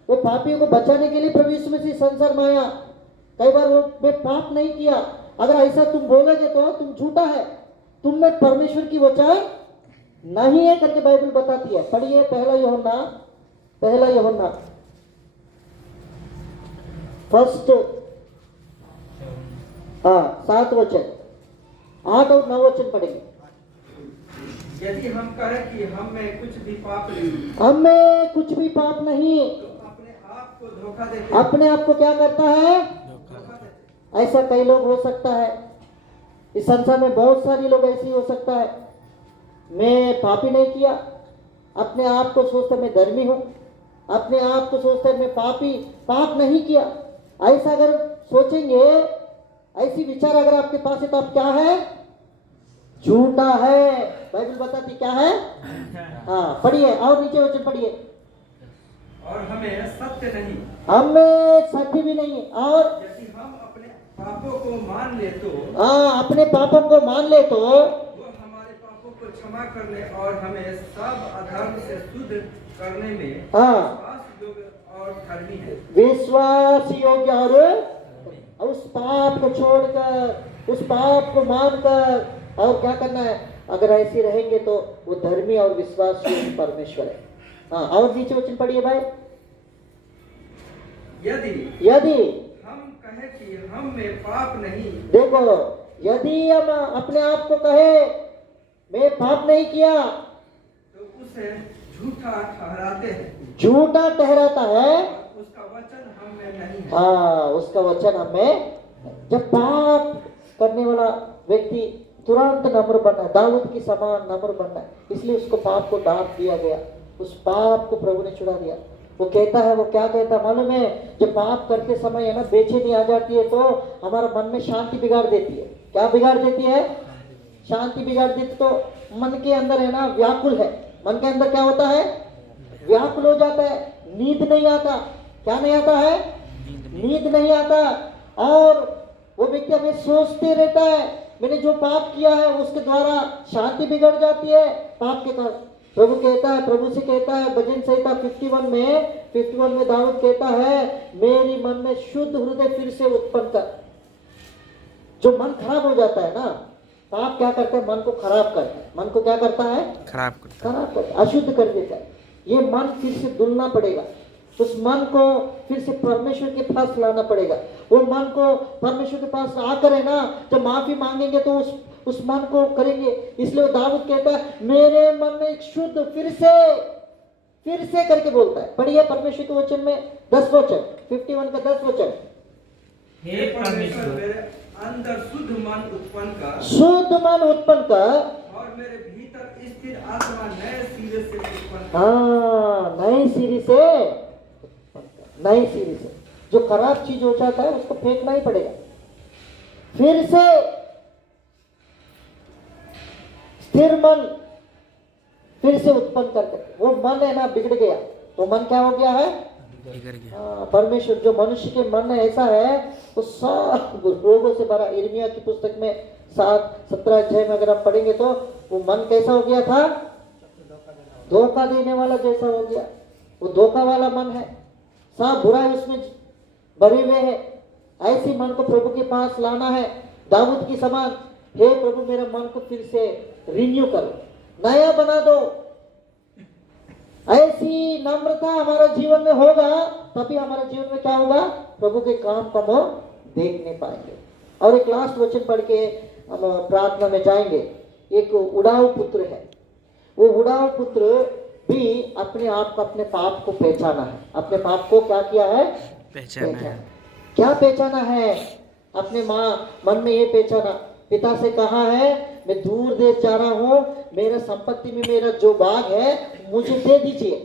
वो पापियों को बचाने के लिए प्रभु यीशु मसीह संसार में आया। कई बार वो मैं पाप नहीं किया, अगर ऐसा तुम बोलोगे तो तुम झूठा है, तुम में परमेश्वर की वचन नहीं है करके बाइबल बताती है। पढ़िए पहला यूहन्ना फर्स्ट 7 वचन, 8 और 9 वचन पढ़ेंगे। यदि हम कहें कि हम में कुछ भी पाप नहीं, तो अपने आप को धोखा देते, अपने आप को क्या करता है, ऐसा कई लोग हो सकता है। इस संसार में बहुत सारी लोग ऐसी हो सकता है, मैं पापी नहीं किया, अपने आप को सोचता मैं धर्मी हूं, अपने आप को सोचता मैं पाप नहीं किया। ऐसा अगर सोचेंगे, ऐसी विचार अगर आपके पास है तो आप क्या है, झूठा है। बाइबल बताती क्या है, हाँ पढ़िए और नीचे वचन पढ़िए। और हमें सत्य नहीं, हमें सत्य भी नहीं, और यदि हम अपने पापों को मान ले तो, अपने पापों को मान ले तो वो हमारे पापों को क्षमा करने और हमें सब अधर्म से शुद्ध करने में विश्वास योग्य और धर्मी है। विश्वास योग्य और उस पाप को छोड़कर, उस पाप को मानकर, और क्या करना है? अगर ऐसे रहेंगे तो वो धर्मी और विश्वास योग्य परमेश्वर है। हाँ, और नीचे वचन पढ़िए भाई। यदि हम कहे कि हम में पाप नहीं, देखो, यदि हम अपने आप को कहे मैं पाप नहीं किया, तो उसे झूठा ठहराते हैं, झूठा ठहराता है, उसका वचन हम में नहीं है। हाँ, उसका वचन हमें। जब पाप करने वाला व्यक्ति तुरंत नम्र बनना है, दाऊद की समान नम्र बनना है, इसलिए उसको पाप को डांट दिया गया, उस पाप को प्रभु ने छुड़ा दिया। वो कहता है, वो क्या कहता है मालूम है? जब पाप करते समय है ना बेचैनी आ जाती है तो हमारा मन में शांति बिगाड़ देती है। क्या बिगाड़ देती है? शांति बिगाड़ देती। तो मन के अंदर है ना व्याकुल है, मन के अंदर क्या होता है? व्याकुल हो जाता है, नींद नहीं आता। क्या नहीं आता है? नींद नहीं आता। और वो व्यक्ति हमें सोचते रहता है, मैंने जो पाप किया है उसके द्वारा शांति बिगड़ जाती है पाप के कारण। प्रभु कहता है, प्रभु से कहता है भजन संहिता 51 में दाऊद कहता है, मेरी मन में शुद्ध हृदय फिर से उत्पन्न कर। जो मन खराब हो जाता है ना, पाप क्या करता है? मन को खराब करता है। मन को क्या करता है? खराब करता है, अशुद्ध कर देता है। ये मन फिर से धुलना पड़ेगा, उस मन को फिर से परमेश्वर के पास लाना पड़ेगा। वो मन को परमेश्वर के पास आकर है ना, जब माफी मांगेंगे तो उस मन को करेंगे। इसलिए दाऊद कहता है, मेरे मन में एक शुद्ध फिर से करके बोलता है। पढ़िए परमेश्वर के वचन में 10 वचन, 51 का 10 वचन। हे परमेश्वर, मेरे अंदर शुद्ध मन उत्पन्न कर, शुद्ध मन उत्पन्न कर, और मेरे भीतर स्थिर आत्मा नए सिरे से उत्पन्न कर। हाँ, नई सिरे से। जो खराब चीज हो जाता है उसको फेंकना ही पड़ेगा। फिर से स्थिर मन फिर से उत्पन्न करके, वो मन है ना बिगड़ गया, तो मन क्या हो गया है? परमेश्वर जो मनुष्य के मन ऐसा है वो सब रोगों से भरा। यिर्मयाह की पुस्तक में 7-17 अध्याय में अगर आप पढ़ेंगे तो वो मन कैसा हो गया था? धोखा देने वाला जैसा हो गया। वो धोखा वाला मन है, सब बुराई उसमें भरे हुए है। ऐसी मन को प्रभु के पास लाना है, दाऊद की समान। हे प्रभु, मेरा मन को फिर से रिन्यू करो, नया बना दो। ऐसी नम्रता हमारा जीवन में होगा, तभी हमारे जीवन में क्या होगा? प्रभु के काम को हम देखने पाएंगे। और एक लास्ट वचन पढ़ के हम प्रार्थना में जाएंगे। एक उड़ाऊ पुत्र है, वो उड़ाऊ पुत्र भी अपने आप को, अपने पाप को पहचाना है। अपने पाप को क्या किया है? पहचाना है। क्या पहचाना है? अपने मन में ये पहचाना, पिता से कहा है मैं दूर देश जा रहा हूँ, मेरा संपत्ति में मेरा जो भाग है मुझे दे दीजिए।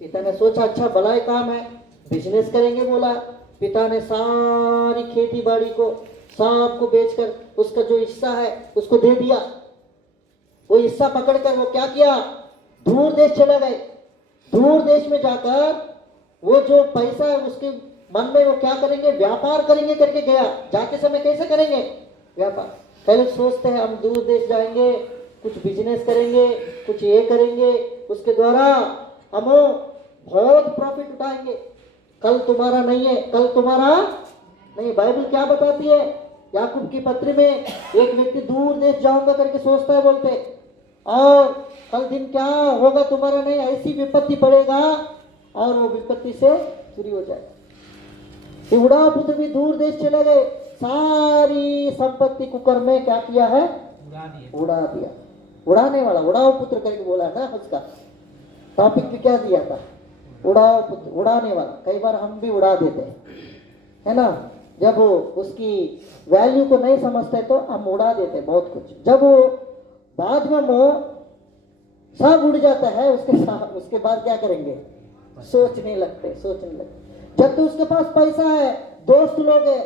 पिता ने सोचा अच्छा भला काम है, बिजनेस करेंगे बोला। पिता ने सारी खेती बाड़ी को सब को बेचकर उसका जो हिस्सा है उसको दे दिया। वो हिस्सा पकड़कर वो क्या किया? दूर देश चले गए। दूर देश में जाकर वो जो पैसा है उसके मन में वो क्या करेंगे? व्यापार करेंगे करके गया। जाते समय कैसे करेंगे? व्यापार। पहले सोचते हैं हम दूर देश जाएंगे, कुछ बिजनेस करेंगे, कुछ ये करेंगे, उसके द्वारा हम बहुत प्रॉफिट उठाएंगे। कल तुम्हारा नहीं है, कल तुम्हारा नहीं। बाइबल क्या बताती है? याकूब की पत्री में एक व्यक्ति दूर देश जाऊंगा करके सोचता है, बोलते, और कल दिन क्या होगा तुम्हारा नहीं, ऐसी विपत्ति पड़ेगा और वो विपत्ति से पूरी हो जाए। उड़ा पुत्र भी दूर देश चले गए, सारी संपत्ति कुकर में क्या किया है? उड़ा दिया। उड़ाने वाला, उड़ाओ पुत्र करके बोला ना, उसका टॉपिक भी क्या दिया था? उड़ाओ पुत्र, उड़ाने वाला। कई बार हम भी उड़ा देते हैं, है ना। जब वो उसकी वैल्यू को नहीं समझते तो हम उड़ा देते हैं बहुत कुछ। जब वो बाद में वो सब उड़ जाता है, उसके बाद क्या करेंगे? सोचने लगते। जब तक उसके पास पैसा है, दोस्त लोग है,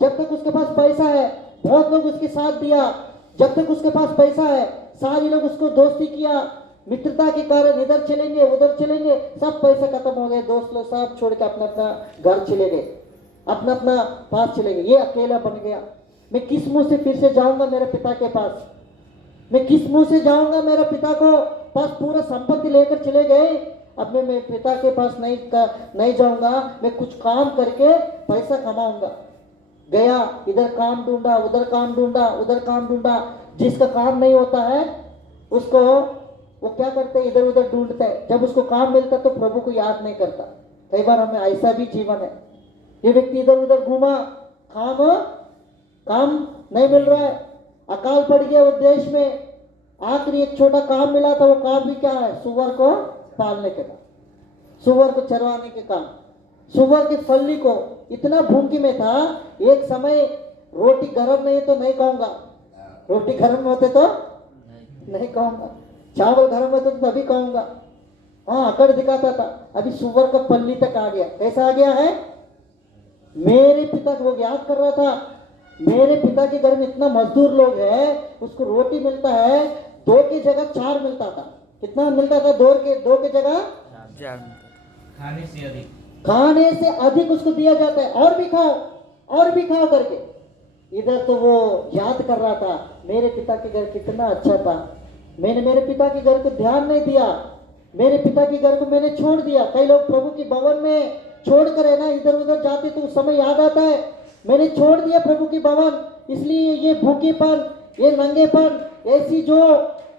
जब तक उसके पास पैसा है, बहुत लोग उसके साथ दिया, जब तक उसके पास पैसा है, सारे लोग उसको दोस्ती किया, मित्रता के कारण इधर चलेंगे उधर चलेंगे, सब पैसा खत्म हो गए, दोस्त लोग सब छोड़ के अपना अपना घर चले गए, अपना अपना पास चले गए। ये अकेला बन गया। मैं किस मुंह से फिर से जाऊंगा मेरे पिता के पास? मैं किस मुंह से जाऊंगा मेरे पिता को पास? पूरा संपत्ति लेकर चले गए, अब मैं पिता के पास नहीं जाऊंगा, मैं कुछ काम करके पैसा कमाऊंगा। गया, इधर काम ढूंढा, उधर काम ढूंढा, उधर काम ढूंढा। जिसका काम नहीं होता है उसको वो क्या करते हैं, इधर उधर ढूंढते हैं। जब उसको काम मिलता तो प्रभु को याद नहीं करता। कई बार हमें ऐसा भी जीवन है, ये व्यक्ति इधर उधर घूमा, काम नहीं मिल रहा है, अकाल पड़ गया उस देश में। आखिरी एक छोटा काम मिला था, वो काम भी क्या है, सुअर को पालने के काम, सुअर को चरवाने के काम। सुअर की फल्ली को इतना भूखी में था, एक समय रोटी गरम नहीं तो नहीं खाऊंगा, रोटी गरम होते तो नहीं खाऊंगा, चावल गरम होते तो तभी खाऊंगा। हाँ, अकड़ दिखाता था। अभी सुअर का पल्ली तक आ गया। कैसा आ गया है, मेरे पिता को वो याद कर रहा था, मेरे पिता के घर में इतना मजदूर लोग हैं, उसको रोटी मिलता है 2 की जगह 4 मिलता था। कितना मिलता था, 2 के जगह 4 खाने से अधिक उसको दिया जाता है। और भी खाओ करके। इधर तो वो याद कर रहा था, मेरे पिता के घर कितना अच्छा था, मैंने मेरे पिता के घर को ध्यान नहीं दिया, मेरे पिता के घर को मैंने छोड़ दिया। कई लोग प्रभु की भवन में छोड़ कर है ना इधर उधर जाते तो उस समय याद आता है, मैंने छोड़ दिया प्रभु की भवन, इसलिए ये भूखीपन, ये नंगेपन, ऐसी जो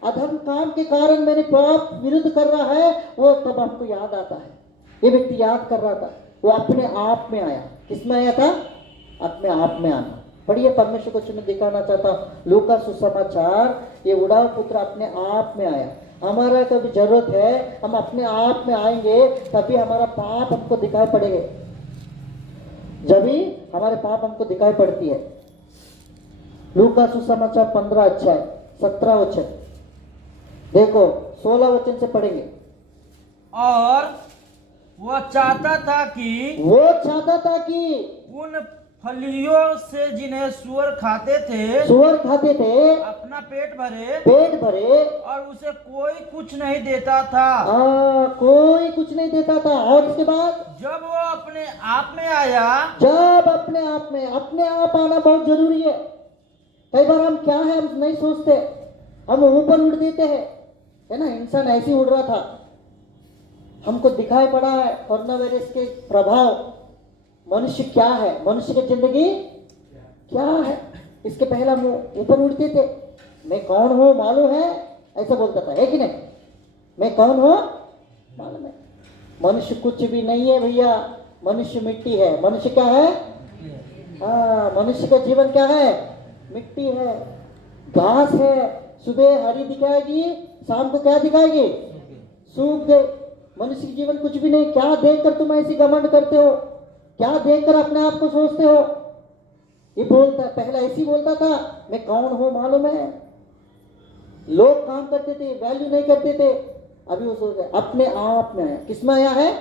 अधर्म काम के कारण मैंने पाप विरुद्ध कर रहा है, वो तब हमको याद आता है। ये व्यक्ति याद कर रहा था, वो अपने आप में आया। किसमें आया था, अपने आप में आना। पढ़िए, परमेश्वर को मैं दिखाना चाहता हूँ लूका सुसमाचार, ये उड़ाव पुत्र अपने आप में आया। हमारा कभी जरूरत है, हम अपने आप में आएंगे तभी हमारा पाप हमको दिखाई पड़ेगा, जब भी हमारे पाप हमको दिखाई पड़ती है। लूका सुसमाचार 15 अध्याय 17 वचन देखो, 16 वचन से पढ़ेंगे। और वो चाहता था कि उन फलियों से जिन्हें सुअर खाते थे अपना पेट भरे और उसे कोई कुछ नहीं देता था। कोई कुछ नहीं देता था। और इसके बाद जब वो अपने आप में आया, जब अपने आप आना बहुत जरूरी है। कई बार हम क्या है, हम नहीं सोचते, हम ऊपर उड़ देते हैं, है ना। इंसान ऐसे ही उड़ रहा था, हमको दिखाई पड़ा है कोरोना वायरस के प्रभाव। मनुष्य क्या है, मनुष्य की जिंदगी क्या है, इसके पहले हम ऊपर उड़ते थे। मैं कौन हूँ मालूम है, ऐसा बोलता था, है कि नहीं, मैं कौन हूँ मालूम है। मनुष्य कुछ भी नहीं है भैया, मनुष्य मिट्टी है। मनुष्य क्या है, मनुष्य का जीवन क्या है, मिट्टी है, घास है। सुबह हरी दिखाएगी, शाम को क्या दिखाएगी, सूख गए। मनुष्य की जीवन कुछ भी नहीं। क्या देखकर तुम ऐसी घमंड करते हो, क्या देखकर अपने आप को सोचते हो। ये बोलता, पहले ऐसी बोलता था, मैं कौन हूं मालूम है। लोग काम करते थे, वैल्यू नहीं करते थे। अभी वो सोच रहे अपने आप में आया। किसमें आया है,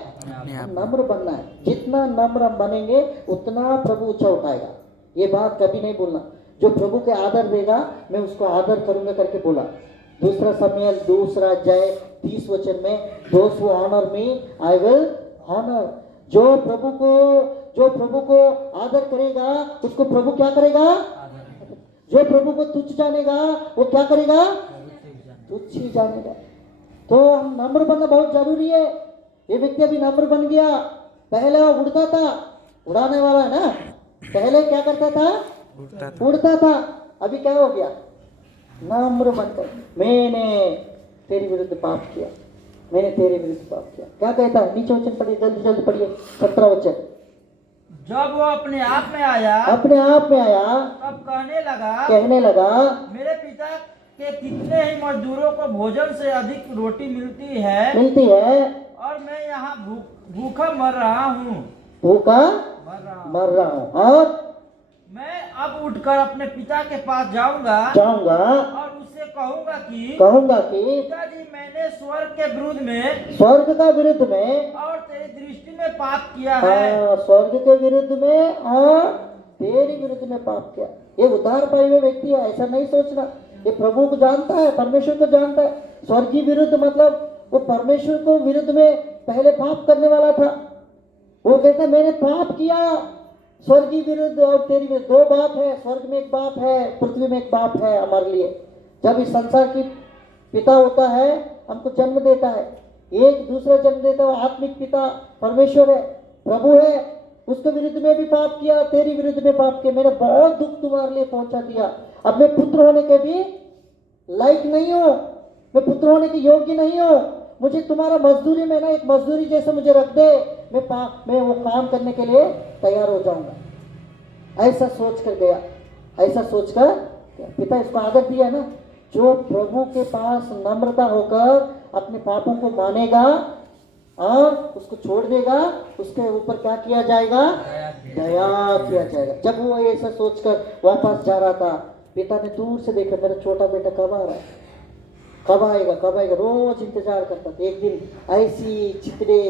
नम्र बनना है। जितना नम्र हम बनेंगे उतना प्रभु ऊंचा उठाएगा। ये बात कभी नहीं बोलना, जो प्रभु के आदर देगा मैं उसको आदर करूंगा करके बोला। 2 शमूएल 2 अध्याय 30 वचन में, those who honor me I will honor। जो प्रभु को आदर करेगा उसको प्रभु क्या करेगा, जो प्रभु को तुच्छ जानेगा वो क्या करेगा, तुच्छ ही जानेगा। तो हम नम्र बनना बहुत जरूरी है। ये व्यक्ति अभी नम्र बन गया। पहले वो उड़ता था, उड़ाने वाला है ना, पहले क्या करता था, उड़ता था। अभी क्या हो गया, नम्र बनकर, मैंने तेरे विरुद्ध पाप किया, मैंने तेरे विरुद्ध पाप किया। क्या कहता है, नीचे वचन पढ़िए, जल्दी पढ़िए, 17 वचन। जब वो अपने आप में आया, तब कहने लगा, मेरे पिता के कितने ही मजदूरों को भोजन से अधिक रोटी मिलती है और मैं यहाँ भूखा मर रहा हूँ। और मैं अब उठकर अपने पिता के पास जाऊंगा और उससे कहूंगा कि पिताजी, मैंने स्वर्ग का विरुद्ध में और तेरी दृष्टि में पाप किया है। स्वर्ग के विरुद्ध में और तेरी विरुद्ध में पाप किया। ये उद्धार पाए हुए व्यक्ति है, ऐसा नहीं सोचना। ये प्रभु को जानता है, परमेश्वर को जानता है। स्वर्गीय विरुद्ध मतलब वो परमेश्वर को विरुद्ध में पहले पाप करने वाला था। वो कहता मैंने पाप किया, स्वर्गीय विरुद्ध और तेरी विरुद्ध। 2 बाप है, स्वर्ग में एक बाप है, पृथ्वी में एक बाप है हमारे लिए। जब इस संसार की पिता होता है, हमको जन्म देता है, एक दूसरा जन्म देता हुआ आत्मिक पिता परमेश्वर है, प्रभु है, उसके विरुद्ध में भी पाप किया, तेरी विरुद्ध में पाप किया, मैंने बहुत दुख तुम्हारे लिए पहुंचा दिया, अब मैं पुत्र होने के भी लायक नहीं हूं, मैं पुत्र होने के योग्य नहीं हूं, मुझे तुम्हारा मजदूरी में ना एक मजदूरी जैसे मुझे रख दे, मैं वो काम करने के लिए तैयार हो जाऊंगा। ऐसा सोच कर गया, ऐसा सोचकर पिता इसको आदर दिया ना, जो प्रभु के पास नम्रता होकर अपने पापों को मानेगा और उसको छोड़ देगा, उसके ऊपर क्या किया जाएगा? दया किया जाएगा। जब वो ऐसा सोचकर वापस जा रहा था, पिता ने दूर से देखा, मेरा छोटा बेटा कब आ रहा है, कब आएगा, कब आएगा, रोज इंतजार करता था। एक दिन ऐसी चितड़े,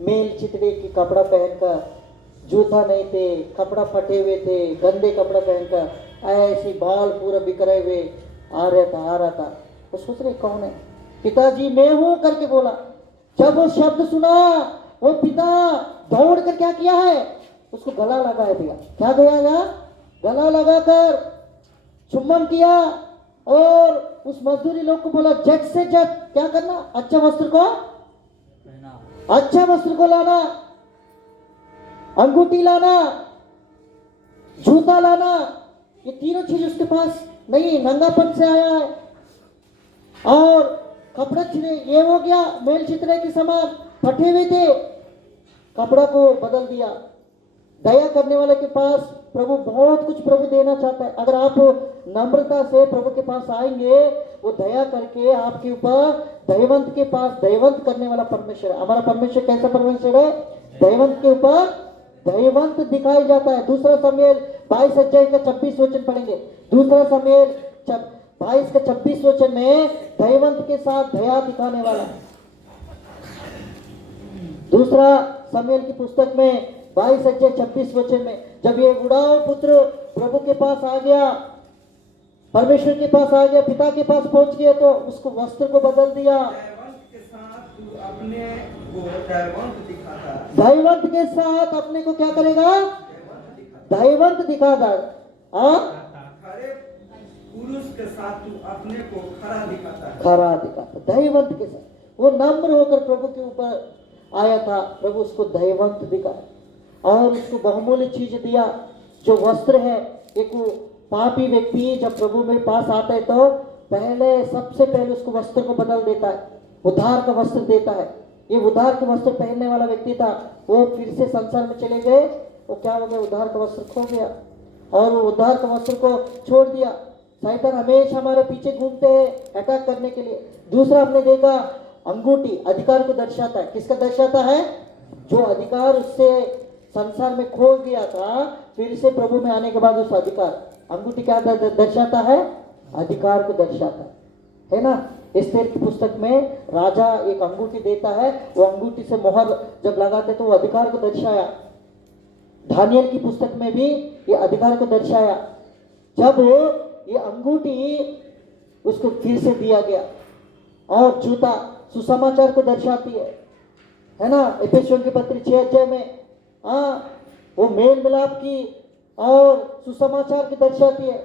मेल चितड़े की कपड़ा पहनकर, जूता नहीं थे, कपड़ा फटे हुए थे, गंदे कपड़ा पहनकर, ऐसी बाल पूरा बिखरे हुए आ रहा था। वो सोच रहे कौन है? पिताजी मैं हूं करके बोला। जब वो शब्द सुना, वो पिता दौड़ कर क्या किया है? उसको गला लगाया दिया। क्या गया? गला लगाकर चुम्बन किया और उस मजदूरी लोग को बोला, झट से झट क्या करना? अच्छा वस्त्र को लाना, अंगूठी लाना, जूता लाना। ये तीनों चीज उसके पास नहीं, नंगापन से आया है। और कपड़ा छिड़े, ये हो गया मेल चितरे के समान फटे हुए थे, कपड़ा को बदल दिया। दया करने वाले के पास प्रभु बहुत कुछ प्रभु देना चाहता है। अगर आप नम्रता से प्रभु के पास आएंगे, वो दया करके आपके ऊपर दयावंत के पास दयावंत करने वाला परमेश्वर है। हमारा परमेश्वर कैसा परमेश्वर है? दयावंत के ऊपर दयावंत दिखाई जाता है। दूसरा शमूएल 22:26 पढ़ेंगे। दूसरा शमूएल 22:26 में दयावंत के साथ दया दिखाने वाला। दूसरा शमूएल की पुस्तक में 22:26 में, जब ये बुढ़ा पुत्र प्रभु के पास आ गया, परमेश्वर के पास आ गया, पिता के पास पहुंच गया, तो उसको वस्त्र को बदल दिया। दयावंत के साथ अपने को क्या करेगा? दयावंत दिखाता। खरे पुरुष के साथ तू अपने को खरा दिखाता। खरा दिखाता, दयावंत के साथ। वो नम्र होकर प्रभु के ऊपर आया था, प्रभु उसको दयावंत दिखाया और उसको बहुमूल्य चीज दिया, जो वस्त्र है। एक पापी व्यक्ति जब प्रभु में पास आता है तो सबसे पहले उसको वस्त्र को बदल देता है, उद्धार का वस्त्र देता है। ये उद्धार के वस्त्र पहनने वाला व्यक्ति था, वो फिर से संसार में चले गए, वो क्या हो गया? उद्धार का वस्त्र खो गया और वो उद्धार का वस्त्र को छोड़ दिया। शैतान हमेशा हमारे पीछे घूमते हैं अटैक करने के लिए। दूसरा हमने देखा, अंगूठी अधिकार को दर्शाता है। किसका दर्शाता है? जो अधिकार उससे संसार में खो गया था, फिर से प्रभु में आने के बाद उस अधिकार, अंगूठी क्या दर्शाता है? अधिकार को दर्शाता है ना। एस्तेर की पुस्तक में राजा एक अंगूठी देता है, वो अंगूठी से मोहर जब लगाते तो वो अधिकार को दर्शाया। दानियल की पुस्तक में भी ये अधिकार को दर्शाया। जब ये अंगूठी उसको फिर से दिया गया, और जूता सुसमाचार को दर्शाती है ना। एफेसियों की पत्री 6 में वो मेल मिलाप की और सुसमाचार की दर्शाती है।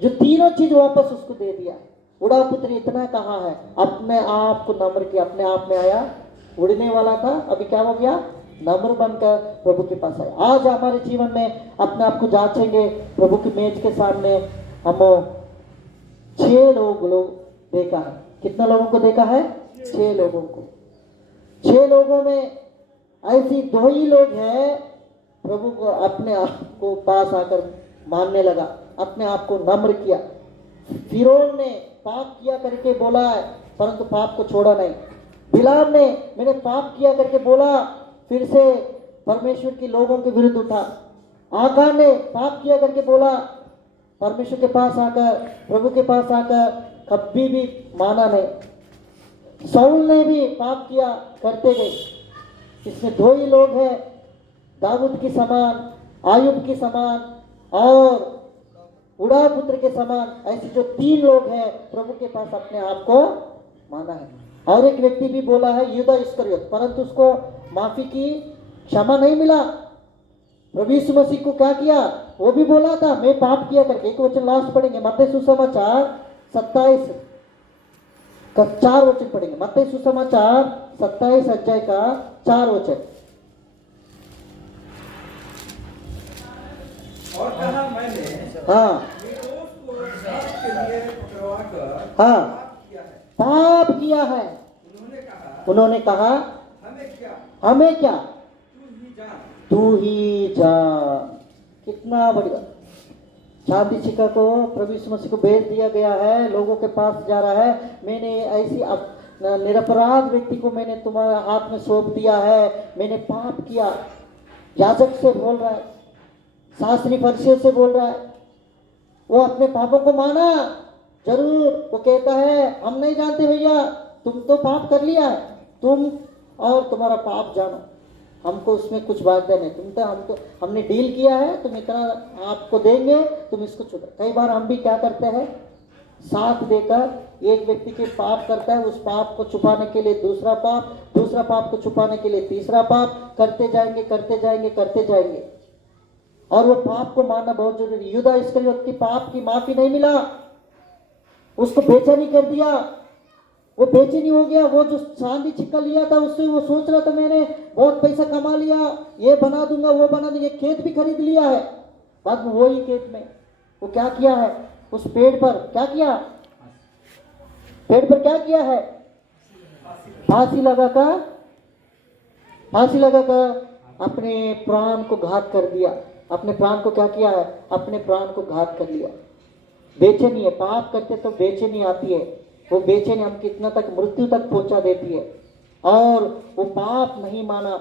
जो तीनों चीज वापस उसको दे दिया। उड़ा पुत्र इतना कहाँ है? अपने आप को नम्र किया, अपने आप में आया। उड़ने वाला था, अभी क्या हो गया? नम्र बनकर प्रभु के पास आया। आज हमारे जीवन में अपने आप को जांचेंगे, प्रभु की मेज के सामने हम 6 लोग देखा है। कितना लोगों को देखा है? 6 लोगों को। 6 लोगों में ऐसी 2 ही लोग हैं, प्रभु को अपने आप को पास आकर मानने लगा, अपने आप को नम्र किया। फिरौन ने पाप किया करके बोला है, परंतु पाप को छोड़ा नहीं। बिलाम ने मैंने पाप किया करके बोला, फिर से परमेश्वर के लोगों के विरुद्ध उठा। आकान ने पाप किया करके बोला, परमेश्वर के पास आकर, प्रभु के पास आकर कभी भी माना नहीं। शाऊल ने भी पाप किया करते गए। इसमें 2 ही लोग हैं, दाऊद के समान, आयुब के समान और उड़ा पुत्र के समान। ऐसे जो 3 लोग हैं, प्रभु के पास अपने आप को माना है। और एक व्यक्ति भी बोला है, यहूदा इस्करियोत, परंतु उसको माफी की क्षमा नहीं मिला। प्रभु यीशु मसीह को क्या किया? वो भी बोला था मैं पाप किया करके। एक वचन लास्ट पढ़ेंगे, मत्ती सुसमाचार 27 4 वचन पढ़ेंगे। मत्ती सुसमाचार 27 अध्याय का 4 वचन। और कहा मैंने हाँ निर्दोष को जांच के लिए पकड़वाकर हाँ पाप किया है। पाप किया है। उन्होंने कहा हमें क्या तू ही जान। तू ही जा। कितना बढ़िया। शांति शिक्षा को प्रभु यीशु मसीह को भेज दिया गया है, लोगों के पास जा रहा है। मैंने ऐसी निरपराध व्यक्ति को मैंने तुम्हारे हाथ में सौंप दिया है, मैंने पाप किया। याजक से बोल रहा है, शास्त्री फरीसियों से बोल रहा है। वो अपने पापों को माना जरूर। वो कहता है हम नहीं जानते भैया, तुम तो पाप कर लिया है, तुम और तुम्हारा पाप जानो, हमको उसमें कुछ वायदा नहीं। हमने डील किया है, तुम इतना आपको देंगे, तुम इसको छुपा। कई बार हम भी क्या करते हैं, साथ देकर एक व्यक्ति के पाप करता है, उस पाप को छुपाने के लिए दूसरा पाप को छुपाने के लिए तीसरा पाप करते जाएंगे। और वो पाप को मानना बहुत जरूरी। यूदा इस्करियोत की पाप की माफी नहीं मिला, उसको बेचैनी कर दिया। वो बेचैनी हो गया। वो जो चांदी छिक्का लिया था उससे वो सोच रहा था मैंने बहुत पैसा कमा लिया, ये बना दूंगा वो बना दूंगा, खेत भी खरीद लिया है। बाद में वही खेत में वो क्या किया है, उस पेड़ पर क्या किया है, फांसी लगाकर अपने प्राण को घात कर दिया। अपने प्राण को क्या किया है, अपने प्राण को घात कर लिया। बेचैनी है, पाप करते तो बेचैनी आती है। वो बेचैनी हम कितना तक मृत्यु तक पहुंचा देती है। और वो पाप नहीं माना,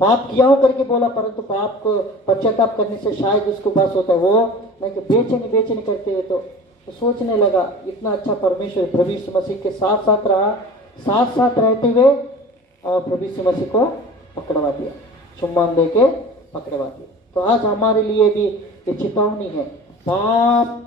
पाप किया हो करके बोला, परंतु पाप को पश्चाताप करने से शायद उसको बस होता है। वो नहीं कि बेचैनी करते हुए तो सोचने लगा इतना अच्छा परमेश्वर प्रभु यीशु मसीह के साथ साथ रहते हुए, और प्रभु यीशु मसीह को पकड़वा दिया, चुम्बन दे के पकड़वा दिया। तो आज हमारे लिए भी ये चेतावनी है। पाप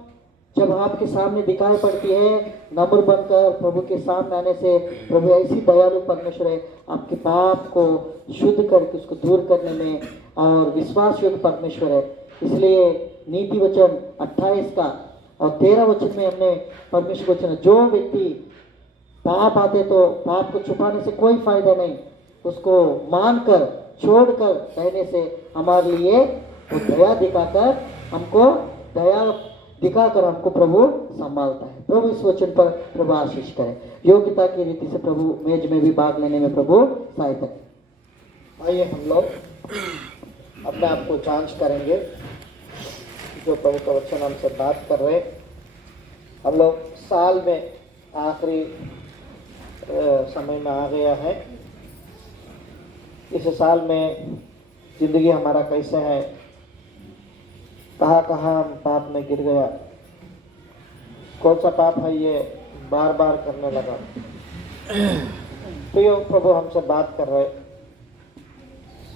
जब आपके सामने दिखाई पड़ती है, नम्र बनकर प्रभु के सामने आने से, प्रभु ऐसी दयालु परमेश्वर है, आपके पाप को शुद्ध करके उसको दूर करने में और विश्वास योग्य परमेश्वर है। इसलिए नीति वचन 28 का और 13 वचन में हमने परमेश्वर वचन, जो व्यक्ति पाप आते तो पाप को छुपाने से कोई फायदा नहीं, उसको मानकर छोड़कर रहने से हमारे लिए वो दया दिखाकर हमको प्रभु संभालता है। प्रभु इस वचन पर प्रभु आशीष करे। योग्यता की रीति से प्रभु मेज में भी भाग लेने में प्रभु सहायता करे। आइए हम लोग अपने आप को जांच करेंगे। जो प्रभु का वचन हमसे बात कर रहे, हम लोग साल में आखिरी समय में आ गया है। इस साल में जिंदगी हमारा कैसे है, कहाँ हम पाप में गिर गया, कौन सा पाप है ये बार बार करने लगा। तो ये प्रभु हमसे बात कर रहे,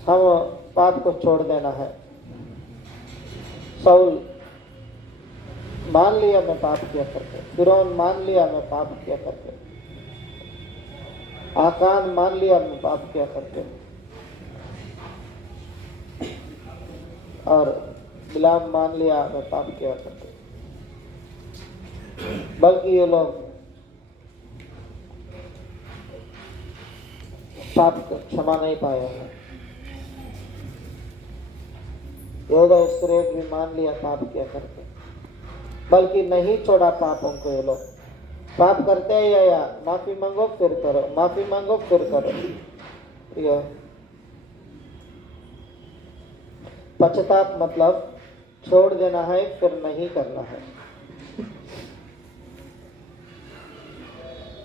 हम पाप को छोड़ देना है। शाऊल मान लिया मैं पाप किया करके, फिरौन मान लिया मैं पाप किया करके, आकान मान लिया मैं पाप किया करके, और बिलाम मान लिया मैं पाप किया करके। बल्कि ये लोग पाप को क्षमा नहीं पाए हैं। यहूदा इस्करियोत भी मान लिया पाप किया करके, बल्कि नहीं छोड़ा पापों को। ये लोग पाप करते हैं या माफी मांगो फिर करो, माफी मांगो फिर करो। ये पश्चाताप मतलब छोड़ देना है फिर नहीं करना है।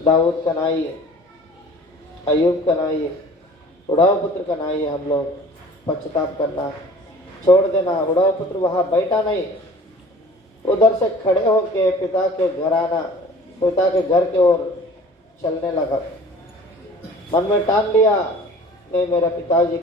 दाऊद का नाई, अय्यूब का नाई, उड़ाव पुत्र का नाई, हम लोग पश्चाताप करना, छोड़ देना। उड़ाव पुत्र वहां बैठा नहीं, उधर से खड़े होके पिता के घर के ओर चलने लगा। मन में ठान लिया मैं मेरा पिताजी